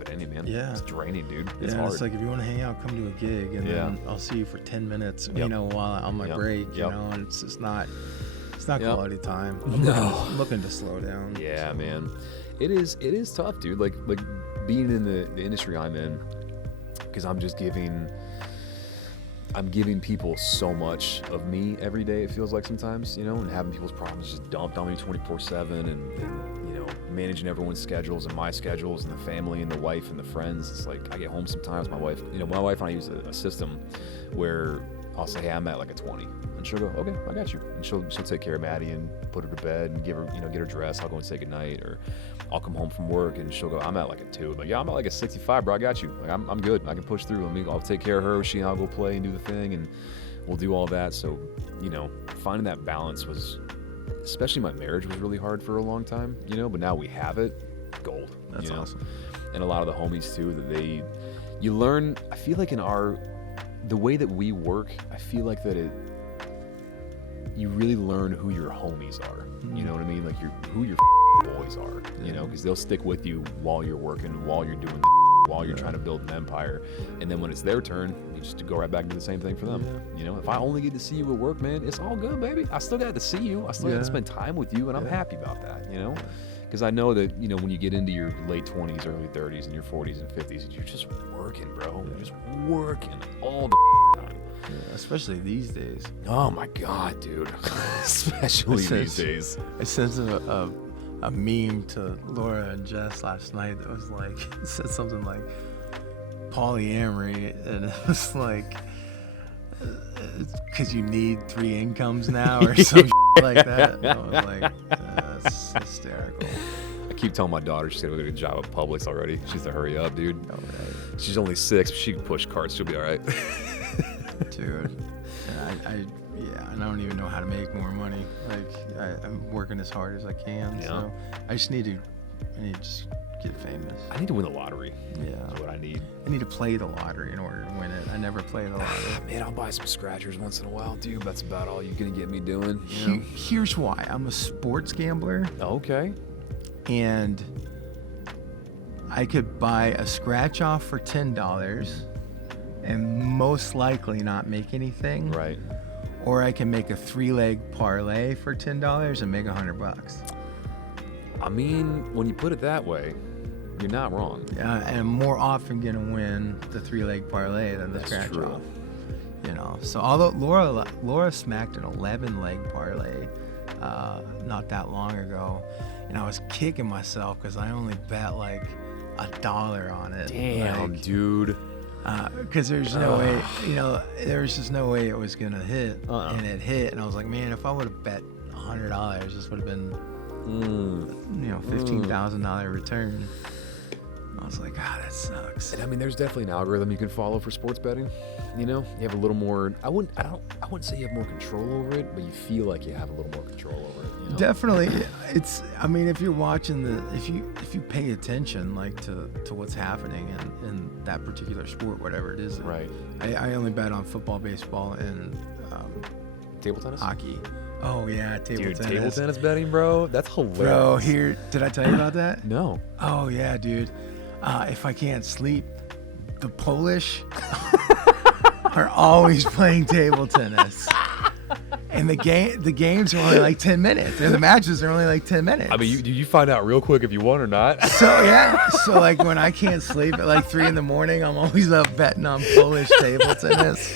it in you, man. Yeah. It's draining, dude. It's yeah, hard. It's like, if you want to hang out, come to a gig, and then I'll see you for 10 minutes, while on my break, and it's just not, quality time. I'm looking to slow down. Yeah, man. It is tough, dude. Like being in the industry I'm in, because I'm just giving, I'm giving people so much of me every day, it feels like sometimes, you know, and having people's problems just dumped on me 24/7 and you know, managing everyone's schedules and my schedules and the family and the wife and the friends. It's like I get home sometimes, my wife and I use a system where I'll say, hey, I'm at like a 20. And she'll go, okay, I got you. And she'll take care of Maddie and put her to bed and give her, get her dressed. I'll go and say goodnight. Or I'll come home from work and she'll go, I'm at like a 2. I'm like, yeah, I'm at like a 65, bro. I got you. Like, I'm good. I can push through. I'll take care of her. She and I'll go play and do the thing, and we'll do all that. So, finding that balance was, especially my marriage was really hard for a long time, but now we have it. Gold. That's awesome. And a lot of the homies too, that you learn, I feel like the way that we work, I feel like that you really learn who your homies are. You know what I mean? Like who your boys are, because they'll stick with you while you're working, while you're doing while you're trying to build an empire. And then when it's their turn, you just go right back and do the same thing for them. If I only get to see you at work, man, it's all good, baby. I still got to see you. I still got to spend time with you, and I'm happy about that, Because I know that, when you get into your late 20s, early 30s, and your 40s and 50s, you're just working, bro. You're just working all the time. Yeah, especially these days. Oh my God, dude. Especially these days. I sent a meme to Laura and Jess last night that was like, it said something like polyamory, and it was like, because you need 3 incomes now or something like that. And I was like, that's hysterical. I keep telling my daughter she's gonna get a job at Publix already. She's to hurry up, dude. Oh, right. She's only 6, but she can push carts. She'll be all right. Dude, I don't even know how to make more money. Like, I'm working as hard as I can. So I just need to just get famous. I need to win the lottery. Yeah. That's what I need. I need to play the lottery in order to win it. I never play the lottery. Man, I'll buy some scratchers once in a while, dude. That's about all you're gonna get me doing. Here's why. I'm a sports gambler. Okay. And I could buy a scratch off for $10 and most likely not make anything. Right. Or I can make a 3-leg parlay for $10 and make $100. I mean, when you put it that way, you're not wrong. Yeah, and I'm more often gonna win the 3-leg parlay than the scratch off. So although Laura smacked an 11-leg parlay not that long ago, and I was kicking myself because I only bet like $1 on it. Damn, dude. Because there's no way, there was just no way it was gonna hit, and it hit, and I was like, man, if I would have bet $100, this would have been, $15,000 return. I was like, God, that sucks. And I mean, there's definitely an algorithm you can follow for sports betting. You have a little more. I wouldn't say you have more control over it, but you feel like you have a little more control over it. Definitely, if you're watching if you pay attention like to what's happening in that particular sport, whatever it is. Right. I only bet on football, baseball, and table tennis, hockey. Oh yeah, table tennis. Table tennis betting, bro. That's hilarious. Bro, did I tell you about that? No. Oh yeah, dude. If I can't sleep, the Polish are always playing table tennis. And the games are only like 10 minutes. And the matches are only like 10 minutes. I mean, you find out real quick if you won or not. So like when I can't sleep at like 3 a.m, I'm always up betting on Polish table tennis.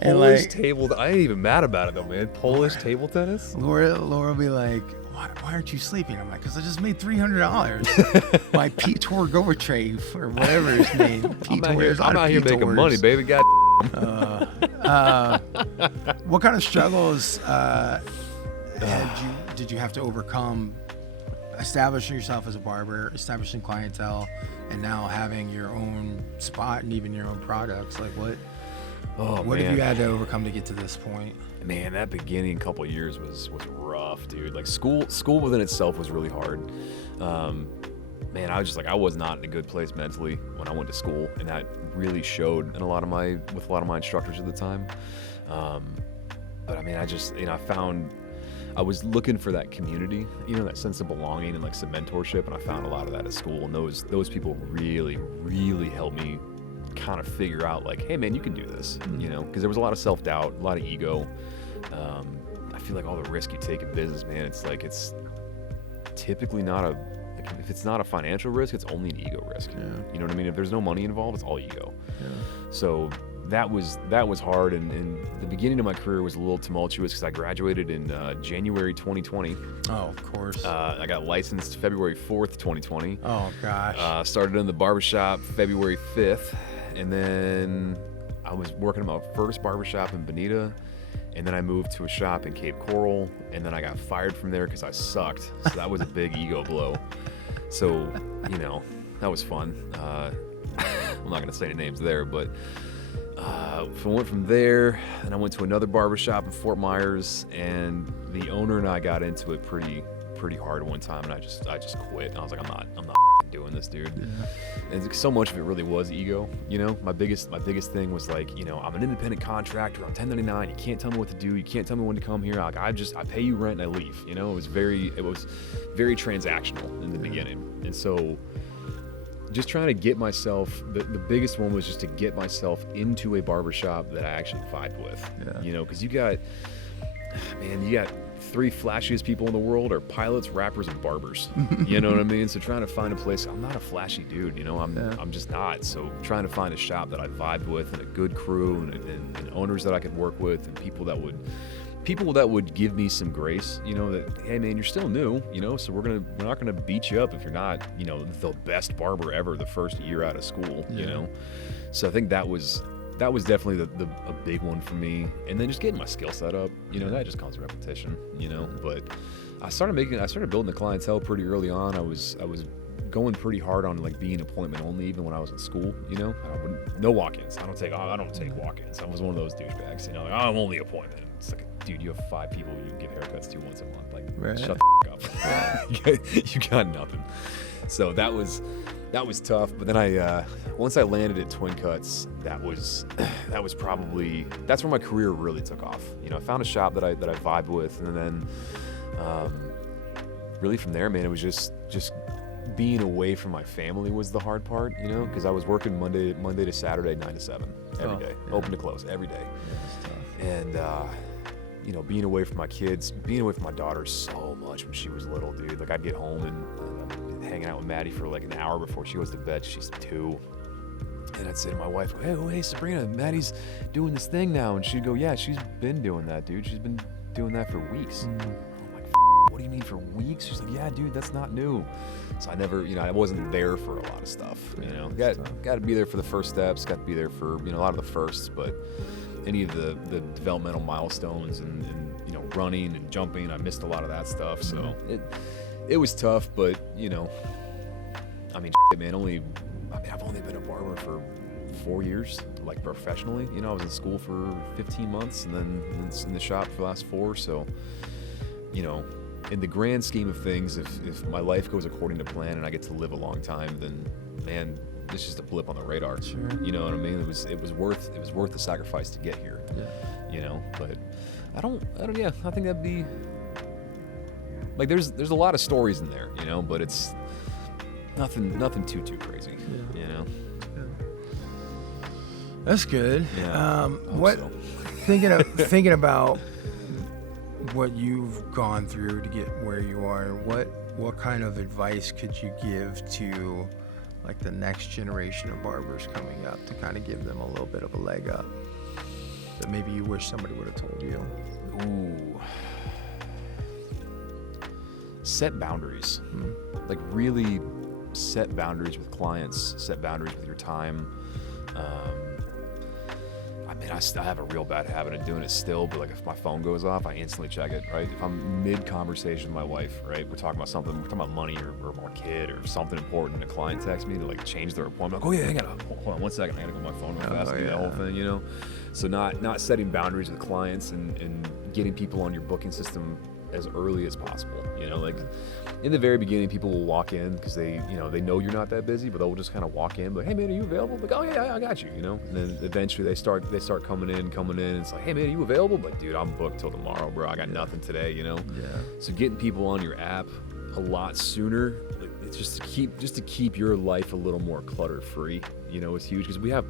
Polish table. I ain't even mad about it though, man. Polish table tennis. Laura will be like, why aren't you sleeping? I'm like, because I just made $300. My P-Tour Go trade or whatever his name. I'm out here making money, baby. God. What kind of struggles did you have to overcome establishing yourself as a barber, establishing clientele, and now having your own spot and even your own products? Like what have you had to overcome to get to this point? Man, that beginning couple of years was rough, dude. Like school within itself was really hard. Man, I was just like, I was not in a good place mentally when I went to school, and that really showed with a lot of my instructors at the time. But I mean, I found I was looking for that community, that sense of belonging and like some mentorship, and I found a lot of that at school, and those people really, really helped me kind of figure out like, hey man, you can do this, because there was a lot of self-doubt, a lot of ego. I feel like all the risk you take in business, man, it's typically not if it's not a financial risk, it's only an ego risk. Yeah. You know what I mean? If there's no money involved, it's all ego. Yeah. So that was hard, and the beginning of my career was a little tumultuous because I graduated in January 2020. Oh, of course. I got licensed February 4th, 2020. Oh gosh. Started in the barbershop February 5th, and then I was working at my first barbershop in Bonita, and then I moved to a shop in Cape Coral, and then I got fired from there because I sucked. So that was a big ego blow. So, that was fun. I'm not going to say any names there, but I went from there, and I went to another barbershop in Fort Myers, and the owner and I got into it pretty hard one time, and I just quit. And I was like, I'm not doing this, dude. Yeah. And so much of it really was ego. My biggest thing was like, I'm an independent contractor. I'm 1099. You can't tell me what to do. You can't tell me when to come here. Like I pay you rent and I leave. It was very transactional in the beginning, and so. Just trying to get myself, the biggest one was just to get myself into a barbershop that I actually vibed with. Yeah. Because you got three flashiest people in the world are pilots, rappers, and barbers. You know what I mean? So trying to find a place, I'm not a flashy dude, I'm just not. So trying to find a shop that I vibed with, and a good crew, and owners that I could work with, and people that would give me some grace, that, hey man, you're still new, so we're not gonna beat you up if you're not, the best barber ever the first year out of school, So I think that was definitely a big one for me. And then just getting my skill set up, that just comes with repetition, but I started building the clientele pretty early on. I was going pretty hard on like being appointment only, even when I was in school, no walk-ins. I don't take walk-ins. I was one of those douchebags, like, oh, I'm only appointment. It's like, dude, you have 5 people you give haircuts to once a month. Like, right. Shut the up. You got nothing. So that was tough. But then once I landed at Twin Cuts, that's where my career really took off. I found a shop that I vibed with, and then really from there, man, it was just being away from my family was the hard part, because I was working Monday to Saturday, 9 to 7 every day, open to close every day. And being away from my kids, being away from my daughter so much when she was little, dude. Like I'd get home and hanging out with Maddie for like an hour before she goes to bed. She's 2. And I'd say to my wife, hey, Sabrina, Maddie's doing this thing now. And she'd go, yeah, she's been doing that, dude. She's been doing that for weeks. I'm like, what do you mean for weeks? She's like, yeah, dude, that's not new. So I never, I wasn't there for a lot of stuff, Got to be there for the first steps, got to be there for, a lot of the firsts, but any of the developmental milestones and running and jumping, I missed a lot of that stuff. So it was tough, but man, I've only been a barber for 4 years, like professionally. I was in school for 15 months and then in the shop for the last 4. So, in the grand scheme of things, if my life goes according to plan and I get to live a long time, then man, it's just a blip on the radar. Sure. You know what I mean? It was worth the sacrifice to get here. Yeah. But I think that'd be like there's a lot of stories in there, but it's nothing too crazy. Yeah. Yeah. That's good. Yeah. Thinking about what you've gone through to get where you are, what kind of advice could you give to like the next generation of barbers coming up to kind of give them a little bit of a leg up that maybe you wish somebody would have told you? Ooh. Set boundaries. Like really set boundaries with clients, set boundaries with your time. I have a real bad habit of doing it still, but like if my phone goes off, I instantly check it, right? If I'm mid-conversation with my wife, right, we're talking about something, we're talking about money or my kid or something important, and a client texts me to like change their appointment. I'm like, oh yeah, hold on 1 second, I gotta go on my phone real fast and do that whole thing, So not setting boundaries with clients and getting people on your booking system as early as possible. Like in the very beginning, people will walk in because they know you're not that busy, but they'll just kind of walk in, like, hey man, are you available? Like, oh yeah, I got you, And then eventually they start coming in. It's like, hey man, are you available? Like, dude, I'm booked till tomorrow, bro. I got nothing today, Yeah. So getting people on your app a lot sooner, it's just to keep your life a little more clutter free, is huge because we have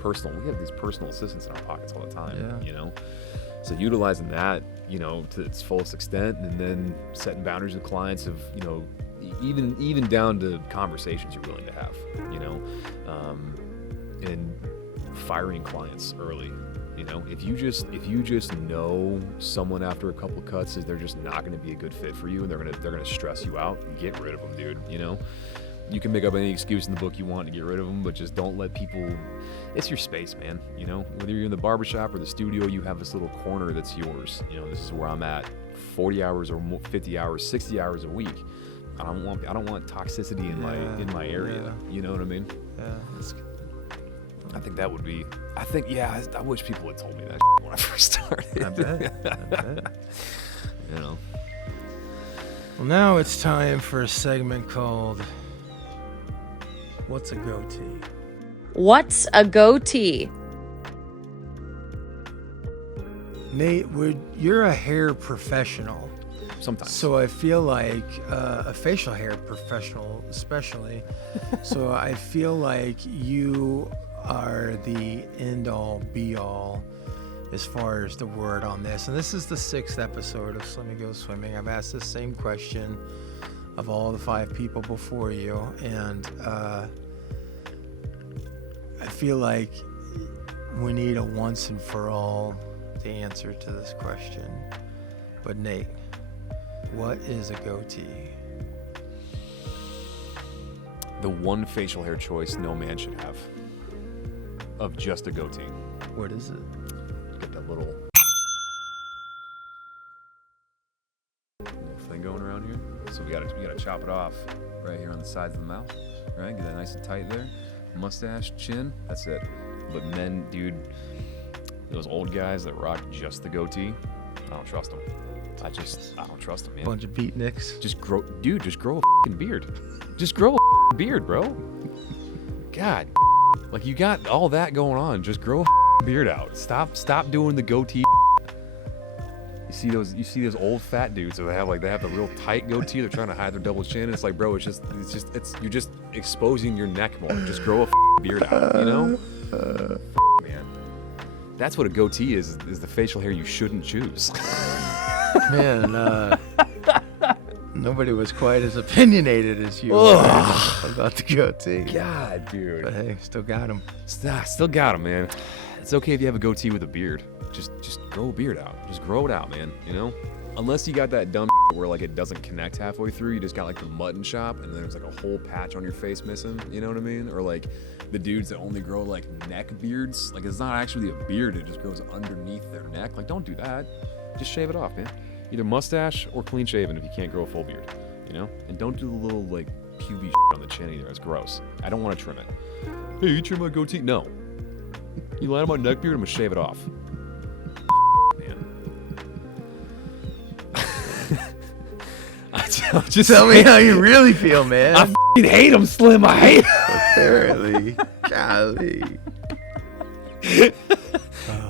these personal assistants in our pockets all the time, So utilizing that, to its fullest extent, and then setting boundaries with clients of, even down to conversations you're willing to have, and firing clients early. You know, if you just know someone after a couple cuts is they're just not going to be a good fit for you, and they're gonna stress you out, get rid of them, dude. You know, you can make up any excuse in the book you want to get rid of them, but just don't let people. It's your space, man. You know, whether you're in the barbershop or the studio, you have this little corner that's yours. You know, this is where I'm at. 40 hours or more, 50 hours, 60 hours a week. I don't want toxicity in my area. Yeah. You know what I mean? Yeah. I think that would be. I wish people had told me that when I first started. I bet. You know. Well, now it's time for a segment called What's a Goatee? What's a goatee? Nate, you're a hair professional. Sometimes. So I feel like a facial hair professional, especially. So I feel like you are the end-all, be-all as far as the word on this. And this is the 6th episode of Slimmy Goes Swimming. I've asked the same question of all the 5 people before you, and I feel like we need a once and for all the answer to this question. But Nate, what is a goatee? The one facial hair choice no man should have. Of just a goatee. What is it? Get that little thing going around here. So we gotta chop it off right here on the sides of the mouth. Right? Get that nice and tight there. Mustache, chin, that's it. But men, dude, those old guys that rock just the goatee, I don't trust them. I don't trust them, man. Bunch of beatniks. Just grow a fucking beard. Just grow a beard, bro. God, like you got all that going on. Just grow a beard out. Stop doing the goatee. You see those old fat dudes that have the real tight goatee. They're trying to hide their double chin. And it's like, bro, you're just exposing your neck more. Just grow a beard out, you know? Man, that's what a goatee is the facial hair you shouldn't choose. Man, nobody was quite as opinionated as you about the goatee. God, dude. But hey, still got him. Still got him, man. It's okay if you have a goatee with a beard. Just grow a beard out. Just grow it out, man. You know? Unless you got that dumb where like it doesn't connect halfway through. You just got like the mutton chop and then there's like a whole patch on your face missing. You know what I mean? Or like the dudes that only grow like neck beards. Like it's not actually a beard. It just grows underneath their neck. Like don't do that. Just shave it off, man. Either mustache or clean shaven if you can't grow a full beard. You know? And don't do the little like puby on the chin either. It's gross. I don't want to trim it. Hey, you trim my goatee? No. You line up my neck beard, I'm gonna shave it off. Just tell me how you really feel, man. I f***ing hate him, Slim. I hate him. Apparently. Golly.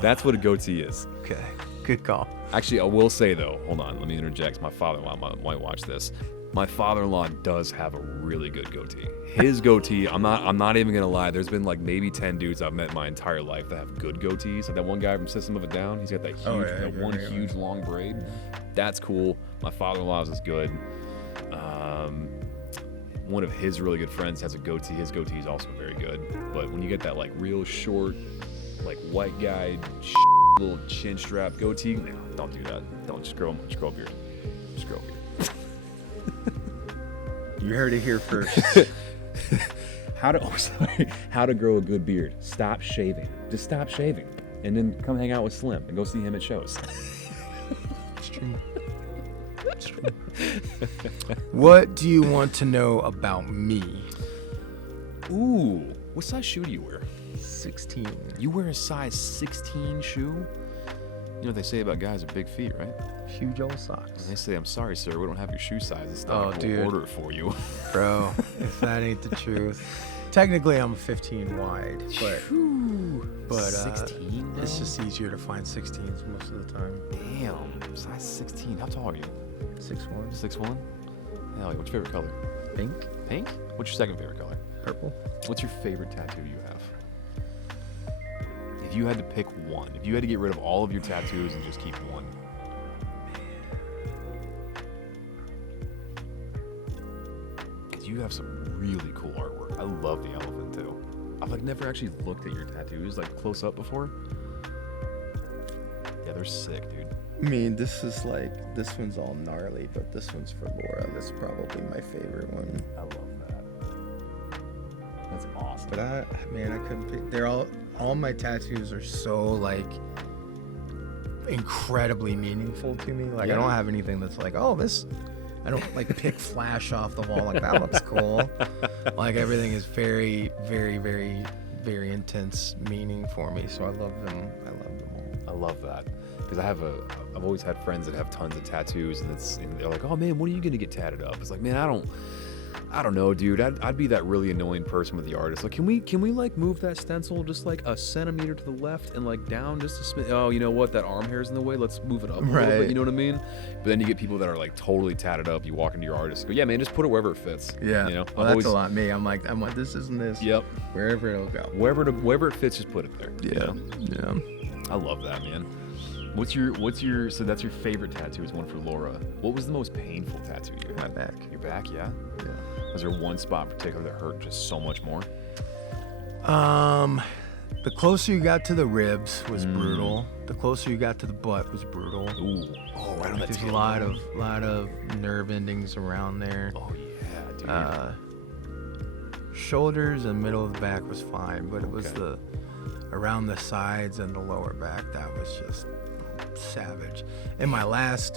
That's what a goatee is. Okay. Good call. Actually, I will say, though, hold on. Let me interject. My father-in-law might watch this. My father-in-law does have a really good goatee. His goatee, I'm not even going to lie. There's been like maybe 10 dudes I've met my entire life that have good goatees. Like that one guy from System of a Down, he's got that huge, huge long braid. That's cool. My father-in-law's is good. One of his really good friends has a goatee. His goatee is also very good. But when you get that like real short, like white guy, little chin strap goatee, no, don't do that. Don't just grow a beard. Just grow a beard. You heard it here first. How to grow a good beard. Stop shaving. Just stop shaving. And then come hang out with Slim and go see him at shows. It's true. It's true. What do you want to know about me? Ooh, what size shoe do you wear? 16. You wear a size 16 shoe? You know what they say about guys with big feet, right? Huge old socks. And they say, I'm sorry, sir, we don't have your shoe size. It's not Oh, dude. order it for you. Bro, if that ain't the truth. Technically, I'm 15 wide, but 16, bro? it's just easier to find 16s most of the time. Damn, size 16. How tall are you? 6'1". 6'1"? Hell yeah, what's your favorite color? Pink, Pink? What's your second favorite color? purple. What's your favorite tattoo you have? If you had to pick one, if you had to get rid of all of your tattoos and just keep one. Because you have some really cool artwork. I love the elephant too. I've like never actually looked at your tattoos like close up before. Yeah, they're sick, dude. I mean, this one's all gnarly, but this one's for Laura. That's probably my favorite one. I love that. That's awesome. But I couldn't pick. They're all my tattoos are so like incredibly meaningful to me. Like I don't have anything that's like, oh, this. I don't like pick flash off the wall like that looks cool. Like everything is very, very, very, very intense meaning for me. So I love them. I love them all. I love that because I've always had friends that have tons of tattoos, and they're like, oh man, what are you gonna get tatted up? It's like, man, I don't know, dude. I'd be that really annoying person with the artist. Like, can we like move that stencil just like a centimeter to the left and like down just a smidge? Oh, you know what? That arm hair's in the way. Let's move it up a little bit. You know what I mean? But then you get people that are like totally tatted up. You walk into your artist, and go, yeah, man, just put it wherever it fits. Yeah. You know? Well, that's a lot me. I'm like, this isn't this. Yep. Wherever it'll go. Wherever it fits, just put it there. Yeah. You know? Yeah. I love that, man. What's your so that's your favorite tattoo is one for Laura. What was the most painful tattoo you had? My back. Your back, yeah? Yeah. Was there one spot in particular that hurt just so much more? The closer you got to the ribs was brutal. The closer you got to the butt was brutal. Ooh. Oh, right on that There's a tail lot bone. of nerve endings around there. Oh yeah, dude. Shoulders and middle of the back was fine, but it was the around the sides and the lower back that was just savage. In my last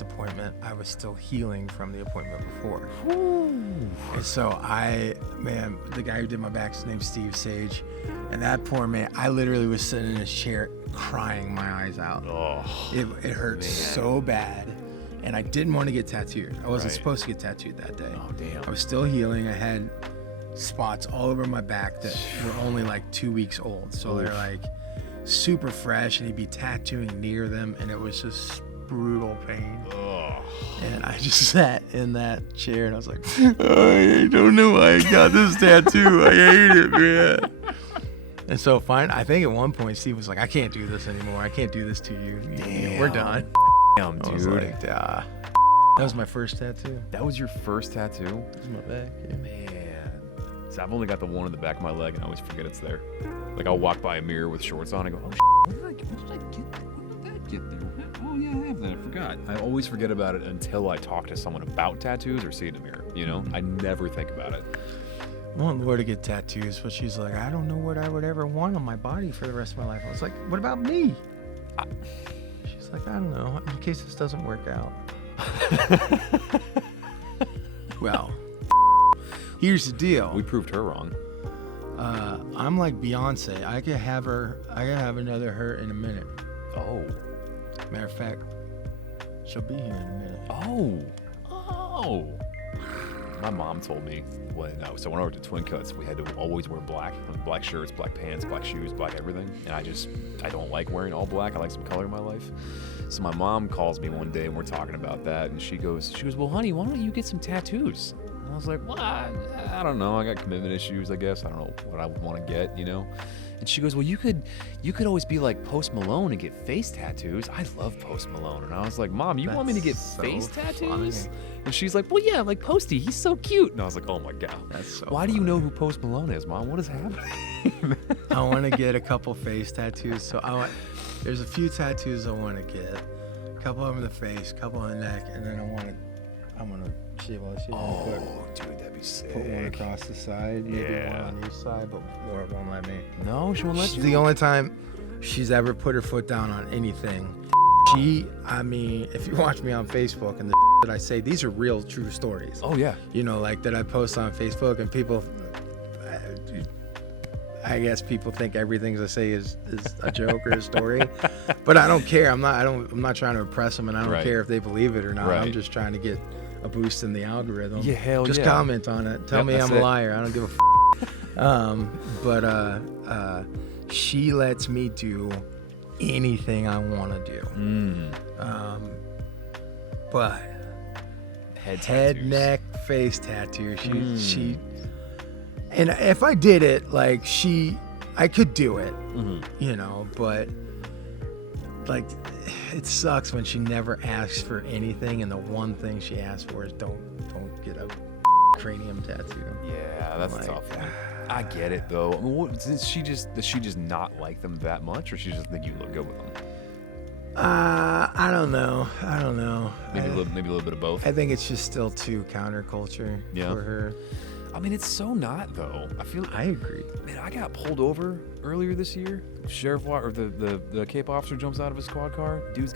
appointment, I was still healing from the appointment before. And so the guy who did my back, his name's Steve Sage, and that poor man, I literally was sitting in his chair crying my eyes out. Oh, It hurt so bad, and I didn't want to get tattooed. I wasn't supposed to get tattooed that day. Oh, damn. I was still healing. I had spots all over my back that were only like 2 weeks old, so they're like super fresh, and he'd be tattooing near them, and it was just brutal pain. And I just sat in that chair and I was like, I don't know why I got this tattoo. I hate it, man. And so I think at one point Steve was like, I can't do this anymore. I can't do this to you. Damn. We're done. Damn, I was dude. like, that was my first tattoo. That was your first tattoo? This is my back. Yeah. Man. So I've only got the one in the back of my leg, and I always forget it's there. Like I'll walk by a mirror with shorts on and go, oh, when did I get there? Oh yeah, I have that. I forgot. I always forget about it until I talk to someone about tattoos or see it in a mirror. You know, I never think about it. I want Laura to get tattoos, but she's like, I don't know what I would ever want on my body for the rest of my life. I was like, what about me? She's like, I don't know, in case this doesn't work out. Well, here's the deal. We proved her wrong. I'm like Beyonce. I could have another her in a minute. Oh. Matter of fact, she'll be here in a minute. Oh. My mom told me so when I worked at Twin Cuts, we had to always wear black shirts, black pants, black shoes, black everything. And I don't like wearing all black. I like some color in my life. So my mom calls me one day and we're talking about that, and she goes, well, honey, why don't you get some tattoos? And I was like, well, I don't know. I got commitment issues, I guess. I don't know what I would want to get, you know? And she goes, well, you could always be like Post Malone and get face tattoos. I love Post Malone. And I was like, Mom, you want me to get That's so face tattoos? funny. And she's like, well, yeah, like Posty. He's so cute. And I was like, oh my God. That's so Why do you funny. know who Post Malone is, Mom? What is happening? I want to get a couple face tattoos. So there's a few tattoos I want to get. A couple of them in the face, a couple on the neck, and then I want to see what dude, that'd be sick. put one across the side, maybe one on each side, but Laura won't let me. No, she won't let She's you? the only time she's ever put her foot down on anything. If you watch me on Facebook and the that I say, these are real, true stories. Oh, yeah. You know, like that I post on Facebook, and people, I guess people think everything I say is a joke or a story, but I don't care. I'm not trying to impress them, and I don't Right. care if they believe it or not. Right. I'm just trying to get a boost in the algorithm. Yeah, hell just yeah. comment on it. Tell Yep, me that's I'm a it. liar. I don't give a but she lets me do anything I want to do. But head, tattoos. neck, face tattoo. She, and if I did it, like I could do it, you know. But like, it sucks when she never asks for anything, and the one thing she asks for is don't get a cranium tattoo. Yeah, that's Like, tough. I get it though. I mean, does she just not like them that much, or she just think you look good with them? I don't know. Maybe a little bit of both. I think it's just still too counterculture for her. I mean, it's so not though. I agree. Man, I got pulled over earlier this year. The Cape officer jumps out of his squad car. He's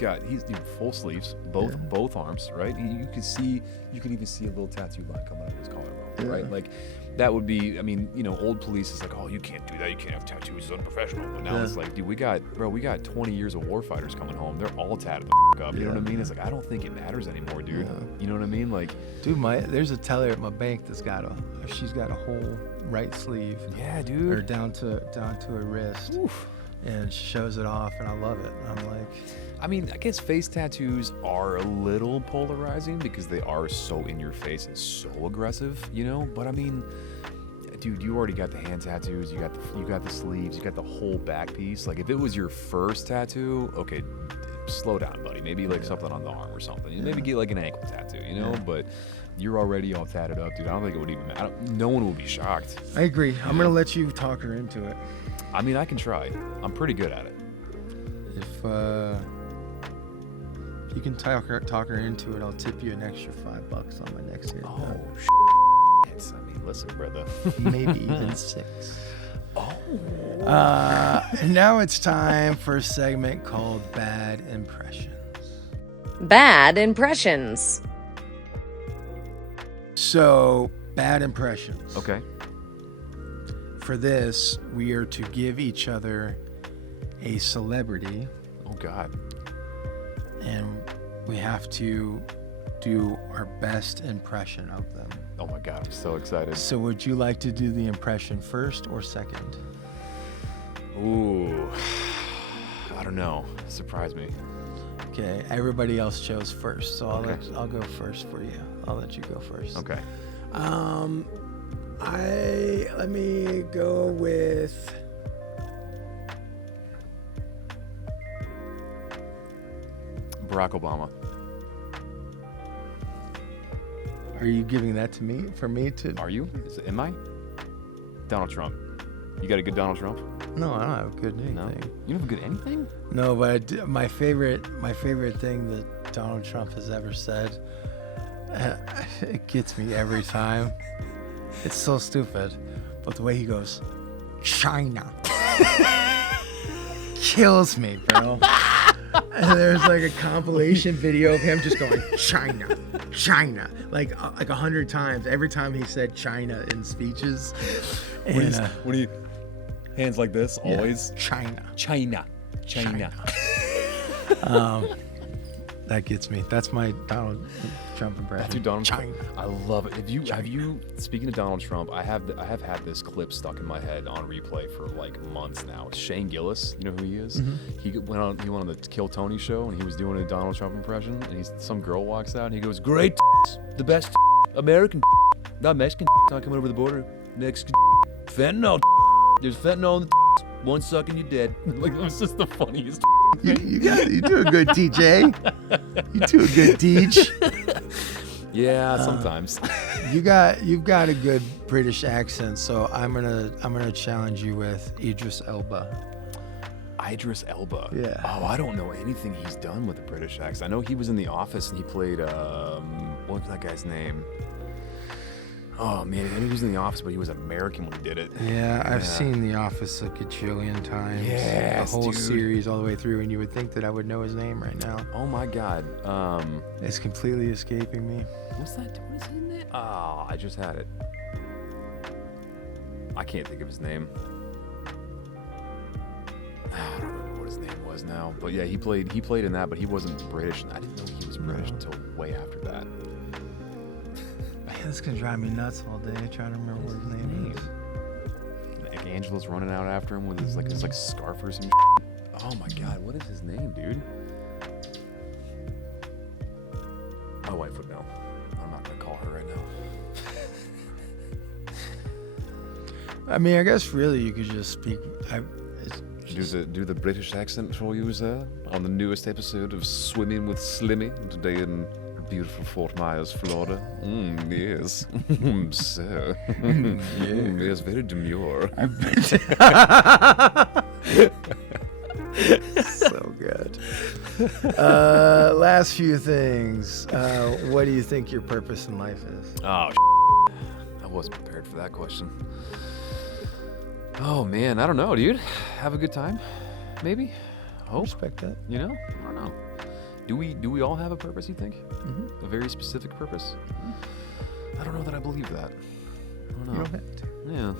full sleeves, both arms, right? You could even see a little tattoo line coming out of his collarbone, right? Like that would be. I mean, old police is like, oh, you can't do that. You can't have tattoos. It's unprofessional. But now it's like, dude, we got 20 years of warfighters coming home. They're all tatted the up. You know what I mean? It's like I don't think it matters anymore, dude. You know what I mean? Like, dude, there's a teller at my bank that's she's got a whole right sleeve. Yeah, dude. Or down to her wrist. Oof. And she shows it off, and I love it. I'm like, I mean, I guess face tattoos are a little polarizing because they are so in your face and so aggressive, But I mean, dude, you already got the hand tattoos, you got the sleeves, you got the whole back piece. Like, if it was your first tattoo, okay, slow down, buddy. Maybe like something on the arm or something. Maybe get like an ankle tattoo, But you're already all tatted up, dude. I don't think it would even matter. No one will be shocked. I agree. I'm gonna let you talk her into it. I mean, I can try. I'm pretty good at it. If you can talk her into it, I'll tip you an extra $5 on my next haircut. Oh, shit. I mean, listen, brother. Maybe even 6. Now it's time for a segment called Bad Impressions. Bad impressions. So, bad impressions. Okay. For this, we are to give each other a celebrity. Oh, God. And we have to do our best impression of them. Oh, my God. I'm so excited. So would you like to do the impression first or second? Ooh. I don't know. Surprise me. Okay. Everybody else chose first. So I'll go first for you. I'll let you go first. Okay. Let me go with Barack Obama. Are you giving that to me? For me to? Are you? Am I? Donald Trump. You got a good Donald Trump? No, I don't have a good anything. No? You don't have a good anything? No, but my favorite thing that Donald Trump has ever said, it gets me every time. It's so stupid, but the way he goes, China, kills me, bro. And there's like a compilation video of him just going China, like 100 times. Every time he said China in speeches, and when he hands like this, always China. That gets me. That's my Donald Trump impression. That's your Donald China. Trump. I love it. Have you? Speaking of Donald Trump, I have had this clip stuck in my head on replay for like months now. It's Shane Gillis. You know who he is? Mm-hmm. He went on the Kill Tony show and he was doing a Donald Trump impression. And some girl walks out and he goes, "Great, the best, American, not Mexican, not coming over the border. Next, fentanyl. There's fentanyl in the one sucking you dead." Like, it was just the funniest. You do a good TJ. You do a good Deej. Yeah, sometimes. You've got a good British accent, so I'm gonna challenge you with Idris Elba. Idris Elba. Yeah. Oh, I don't know anything he's done with a British accent. I know he was in The Office and he played what was that guy's name? Oh man, he was in The Office, but he was American when he did it. Yeah, I've seen The Office a gajillion times. Yes, the whole dude. series all the way through, and you would think that I would know his name right now. Oh my God. It's completely escaping me. What's that? What is his name? Oh, I just had it. I can't think of his name. I don't remember what his name was now. But yeah, he played in that, but he wasn't British. I didn't know he was British until way after that. Man, this can drive me nuts all day trying to remember what his name is. Like Angela's running out after him with his like scarf or some. Oh my God, what is his name, dude? My wife would know. I'm not gonna call her right now. I mean, I guess really you could just speak. Do the British accent for you, sir, on the newest episode of Swimming with Slimmy today in beautiful Fort Myers, Florida. Yes. So. Yes, very demure. So good. Last few things. What do you think your purpose in life is? Oh, I wasn't prepared for that question. Oh, man, I don't know, dude. Have a good time, maybe? Hope. Respect that. You know? I don't know. Do we all have a purpose, you think? Mm-hmm. A very specific purpose? I don't know that I believe that. I don't know. You don't have to. Yeah.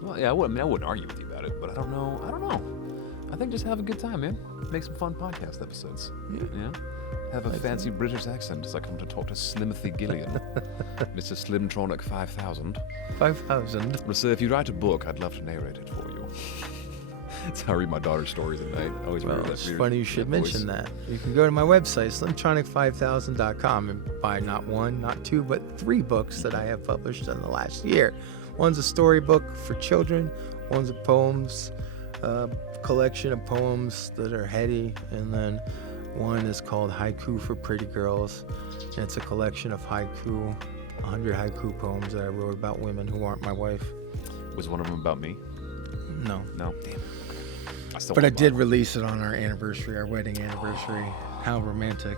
Well, yeah, I wouldn't argue with you about it, but I don't know. I think just have a good time, man. Make some fun podcast episodes. Yeah. Have a fancy British accent as I come to talk to Slimmy Gillian, Mr. Slimtronic 5000. 5,000. So if you write a book, I'd love to narrate it for you. That's how I read my daughter's stories at night. I always Well, read that. it's funny you should mention that. You can go to my website, slimtronic5000.com, and buy not one, not two, but 3 books that I have published in the last year. One's a storybook for children, one's a poems, collection of poems that are heady, and then one is called Haiku for Pretty Girls, and it's a collection of haiku, 100 haiku poems that I wrote about women who aren't my wife. Was one of them about me? No. No. Damn. But I did release it on our anniversary, our wedding anniversary. How romantic.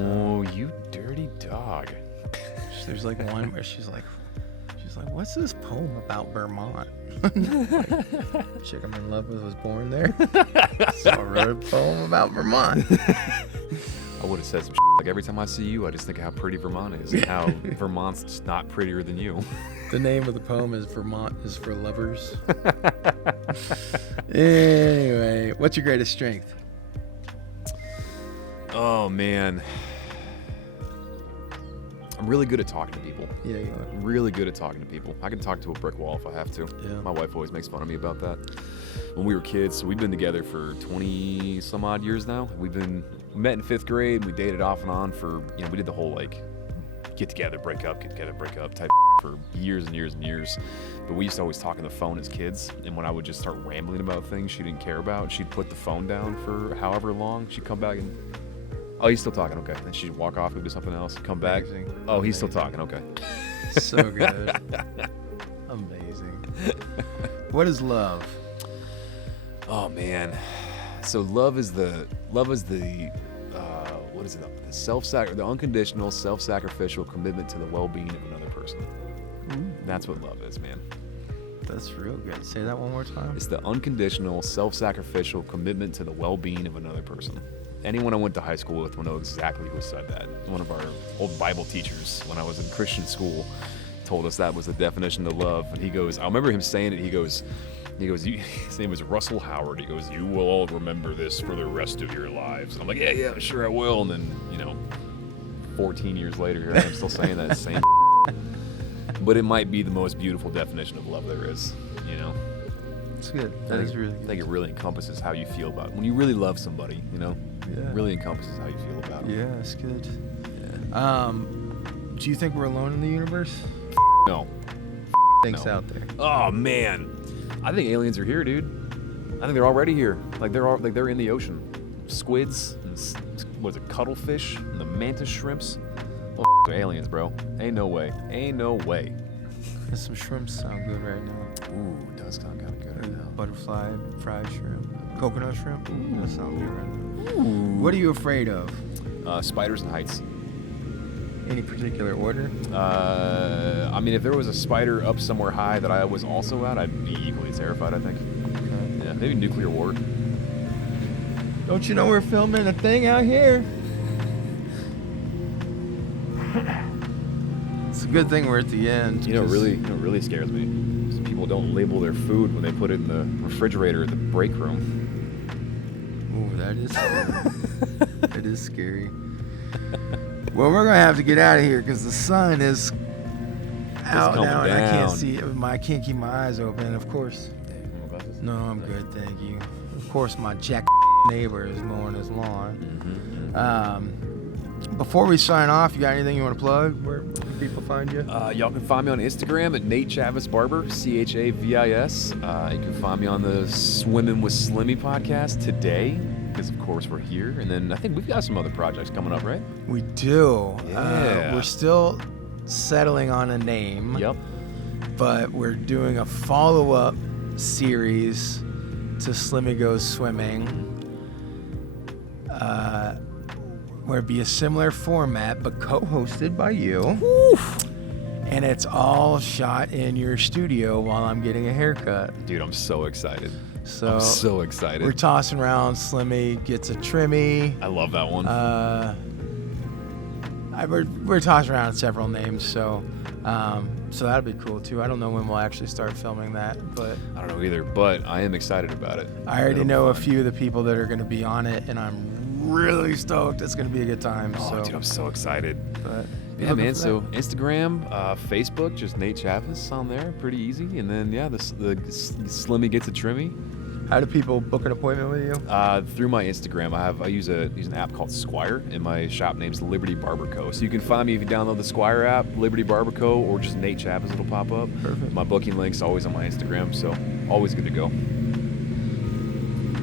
Oh, you dirty dog. There's like one where she's like, what's this poem about Vermont? Chick I'm in love with was born there. So I wrote a poem about Vermont. I would have said some shit. Like every time I see you, I just think of how pretty Vermont is and how Vermont's just not prettier than you. The name of the poem is Vermont is for Lovers. Anyway, what's your greatest strength? Oh, man. I'm really good at talking to people. Yeah, you are. Really good at talking to people. I can talk to a brick wall if I have to. Yeah. My wife always makes fun of me about that. When we were kids, so we've been together for 20 some odd years now. We met in 5th grade. We dated off and on for, we did the whole get together, break up type for years and years and years. But we used to always talk on the phone as kids. And when I would just start rambling about things she didn't care about, she'd put the phone down for however long. She'd come back and, oh, he's still talking, okay. Then she'd walk off and do something else, come back. Amazing. Oh, he's still talking, okay. So good. Amazing. What is love? Oh man, so love is the what is it? The unconditional, self-sacrificial commitment to the well-being of another person. That's what love is, man. That's real good. Say that one more time. It's the unconditional, self-sacrificial commitment to the well-being of another person. Anyone I went to high school with will know exactly who said that. One of our old Bible teachers, when I was in Christian school, told us that was the definition of love. And he goes, I remember him saying it. He goes, his name was Russell Howard. He goes, you will all remember this for the rest of your lives. And I'm like, yeah, sure I will. And then, 14 years later, here I am still saying that same. But it might be the most beautiful definition of love there is, It's good. That is really good. I think it really encompasses how you feel about it. When you really love somebody, Yeah. it really encompasses how you feel about it. Yeah, it's good. Yeah. Do you think we're alone in the universe? No. Things No. out there. Oh man, I think aliens are here, dude. I think they're already here. They're in the ocean. Squids, and what is it, cuttlefish, and the mantis shrimps. Oh, they're aliens, bro. Ain't no way. Some shrimps sound good right now. Ooh, it does sound kind of good right now. Butterfly, fried shrimp, coconut shrimp. Ooh, that sounds good right now. Ooh. What are you afraid of? Spiders and heights. Any particular order? If there was a spider up somewhere high that I was also at, I'd be equally terrified, I think. Okay. Yeah, maybe nuclear war. Don't you know we're filming a thing out here? It's a good thing we're at the end. You know, what really scares me is people don't label their food when they put it in the refrigerator at the break room. Ooh, that is scary. It is scary. Well, we're gonna have to get out of here because the sun is out coming now, and I can't down. see. I can't keep my eyes open. Of course. No, I'm good, thank you. Of course, my jack neighbor is mowing his lawn. Before we sign off, you got anything you want to plug? Where can people find you? Y'all can find me on Instagram at Nate Chavis Barber, Chavis. You can find me on the Swimming with Slimmy podcast today. because of course we're here. And then I think we've got some other projects coming up, right? We do. Yeah. We're still settling on a name. Yep. But we're doing a follow-up series to Slimmy Goes Swimming. Where it'd be a similar format, but co-hosted by you. And it's all shot in your studio while I'm getting a haircut. Dude, I'm so excited. So I'm so excited. We're tossing around. Slimmy gets a trimmy. I love that one. We're tossing around several names, so that'd be cool too. I don't know when we'll actually start filming that, but I don't know either, but I am excited about it. I already know a few of the people that are going to be on it, and I'm really stoked. It's going to be a good time. Oh, so. dude, I'm so excited. But Yeah, man. So Instagram, Facebook, just Nate Chavis on there, pretty easy. And then the Slimmy gets a trimmy. How do people book an appointment with you? Through my Instagram, I use an app called Squire, and my shop name's Liberty Barber Co. So you can find me if you download the Squire app, Liberty Barber Co, or just Nate Chavis. It'll pop up. Perfect. My booking link's always on my Instagram, so always good to go.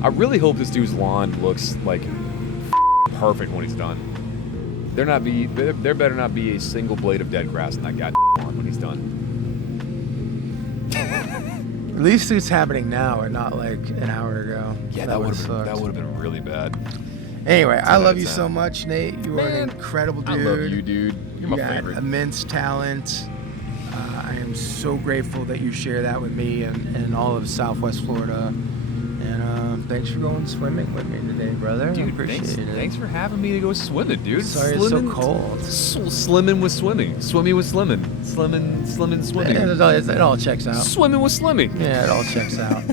I really hope this dude's lawn looks like perfect when he's done. There better not be a single blade of dead grass in that goddamn lawn when he's done. At least it's happening now and not like an hour ago. Yeah, that would sucked. have been really bad. Anyway, I love you 10. so much, Nate. You are an Man, incredible dude. I love you, dude. You're my got favorite. immense talent. I am so grateful that you share that with me and all of Southwest Florida. And thanks for going swimming with me today, brother. Dude, I appreciate it. thanks for having me to go swimming, dude. Sorry it's so cold. Slimming with swimming. Swimming with slimming. Slimming, swimming. It all checks out. Swimming with slimming. Yeah, it all checks out.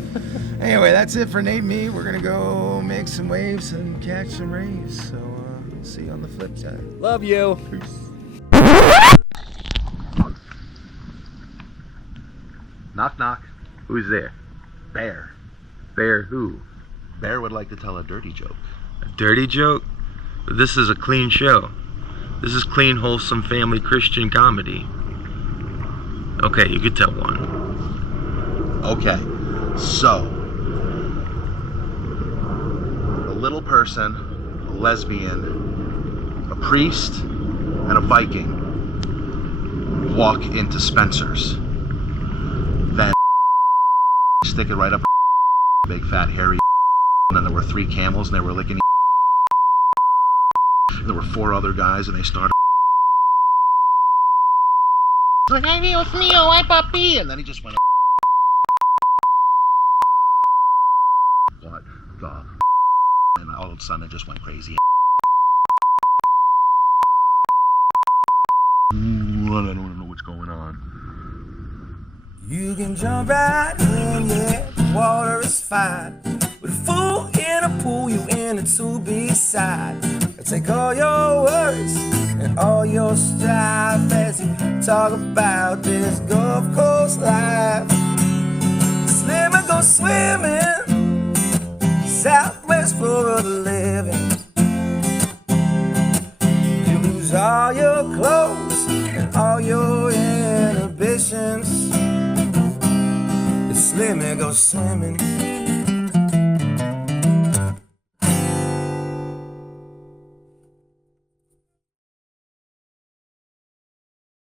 Anyway, that's it for Nate and me. We're going to go make some waves and catch some rays. So, see you on the flip side. Love you. Knock, knock. Who's there? Bear. Bear who? Bear would like to tell a dirty joke. A dirty joke? This is a clean show. This is clean, wholesome, family Christian comedy. Okay, you could tell one. Okay, so a little person, a lesbian, a priest, and a Viking walk into Spencer's. Then stick it right up her big fat hairy, and then there were 3 camels and they were licking. There were 4 other guys and they started like, ay Dios mío, ay papi, and then he just went what the, and all of a sudden it just went crazy. I don't know what's going on. You can jump right in, yeah, the water is fine. With a fool in a pool, you in a 2B side. Take all your worries and all your strife as you talk about this Gulf Coast life. Slimmy go swimming, Southwest Florida living. You lose all your clothes and all your inhibitions. Slimmy go swimming.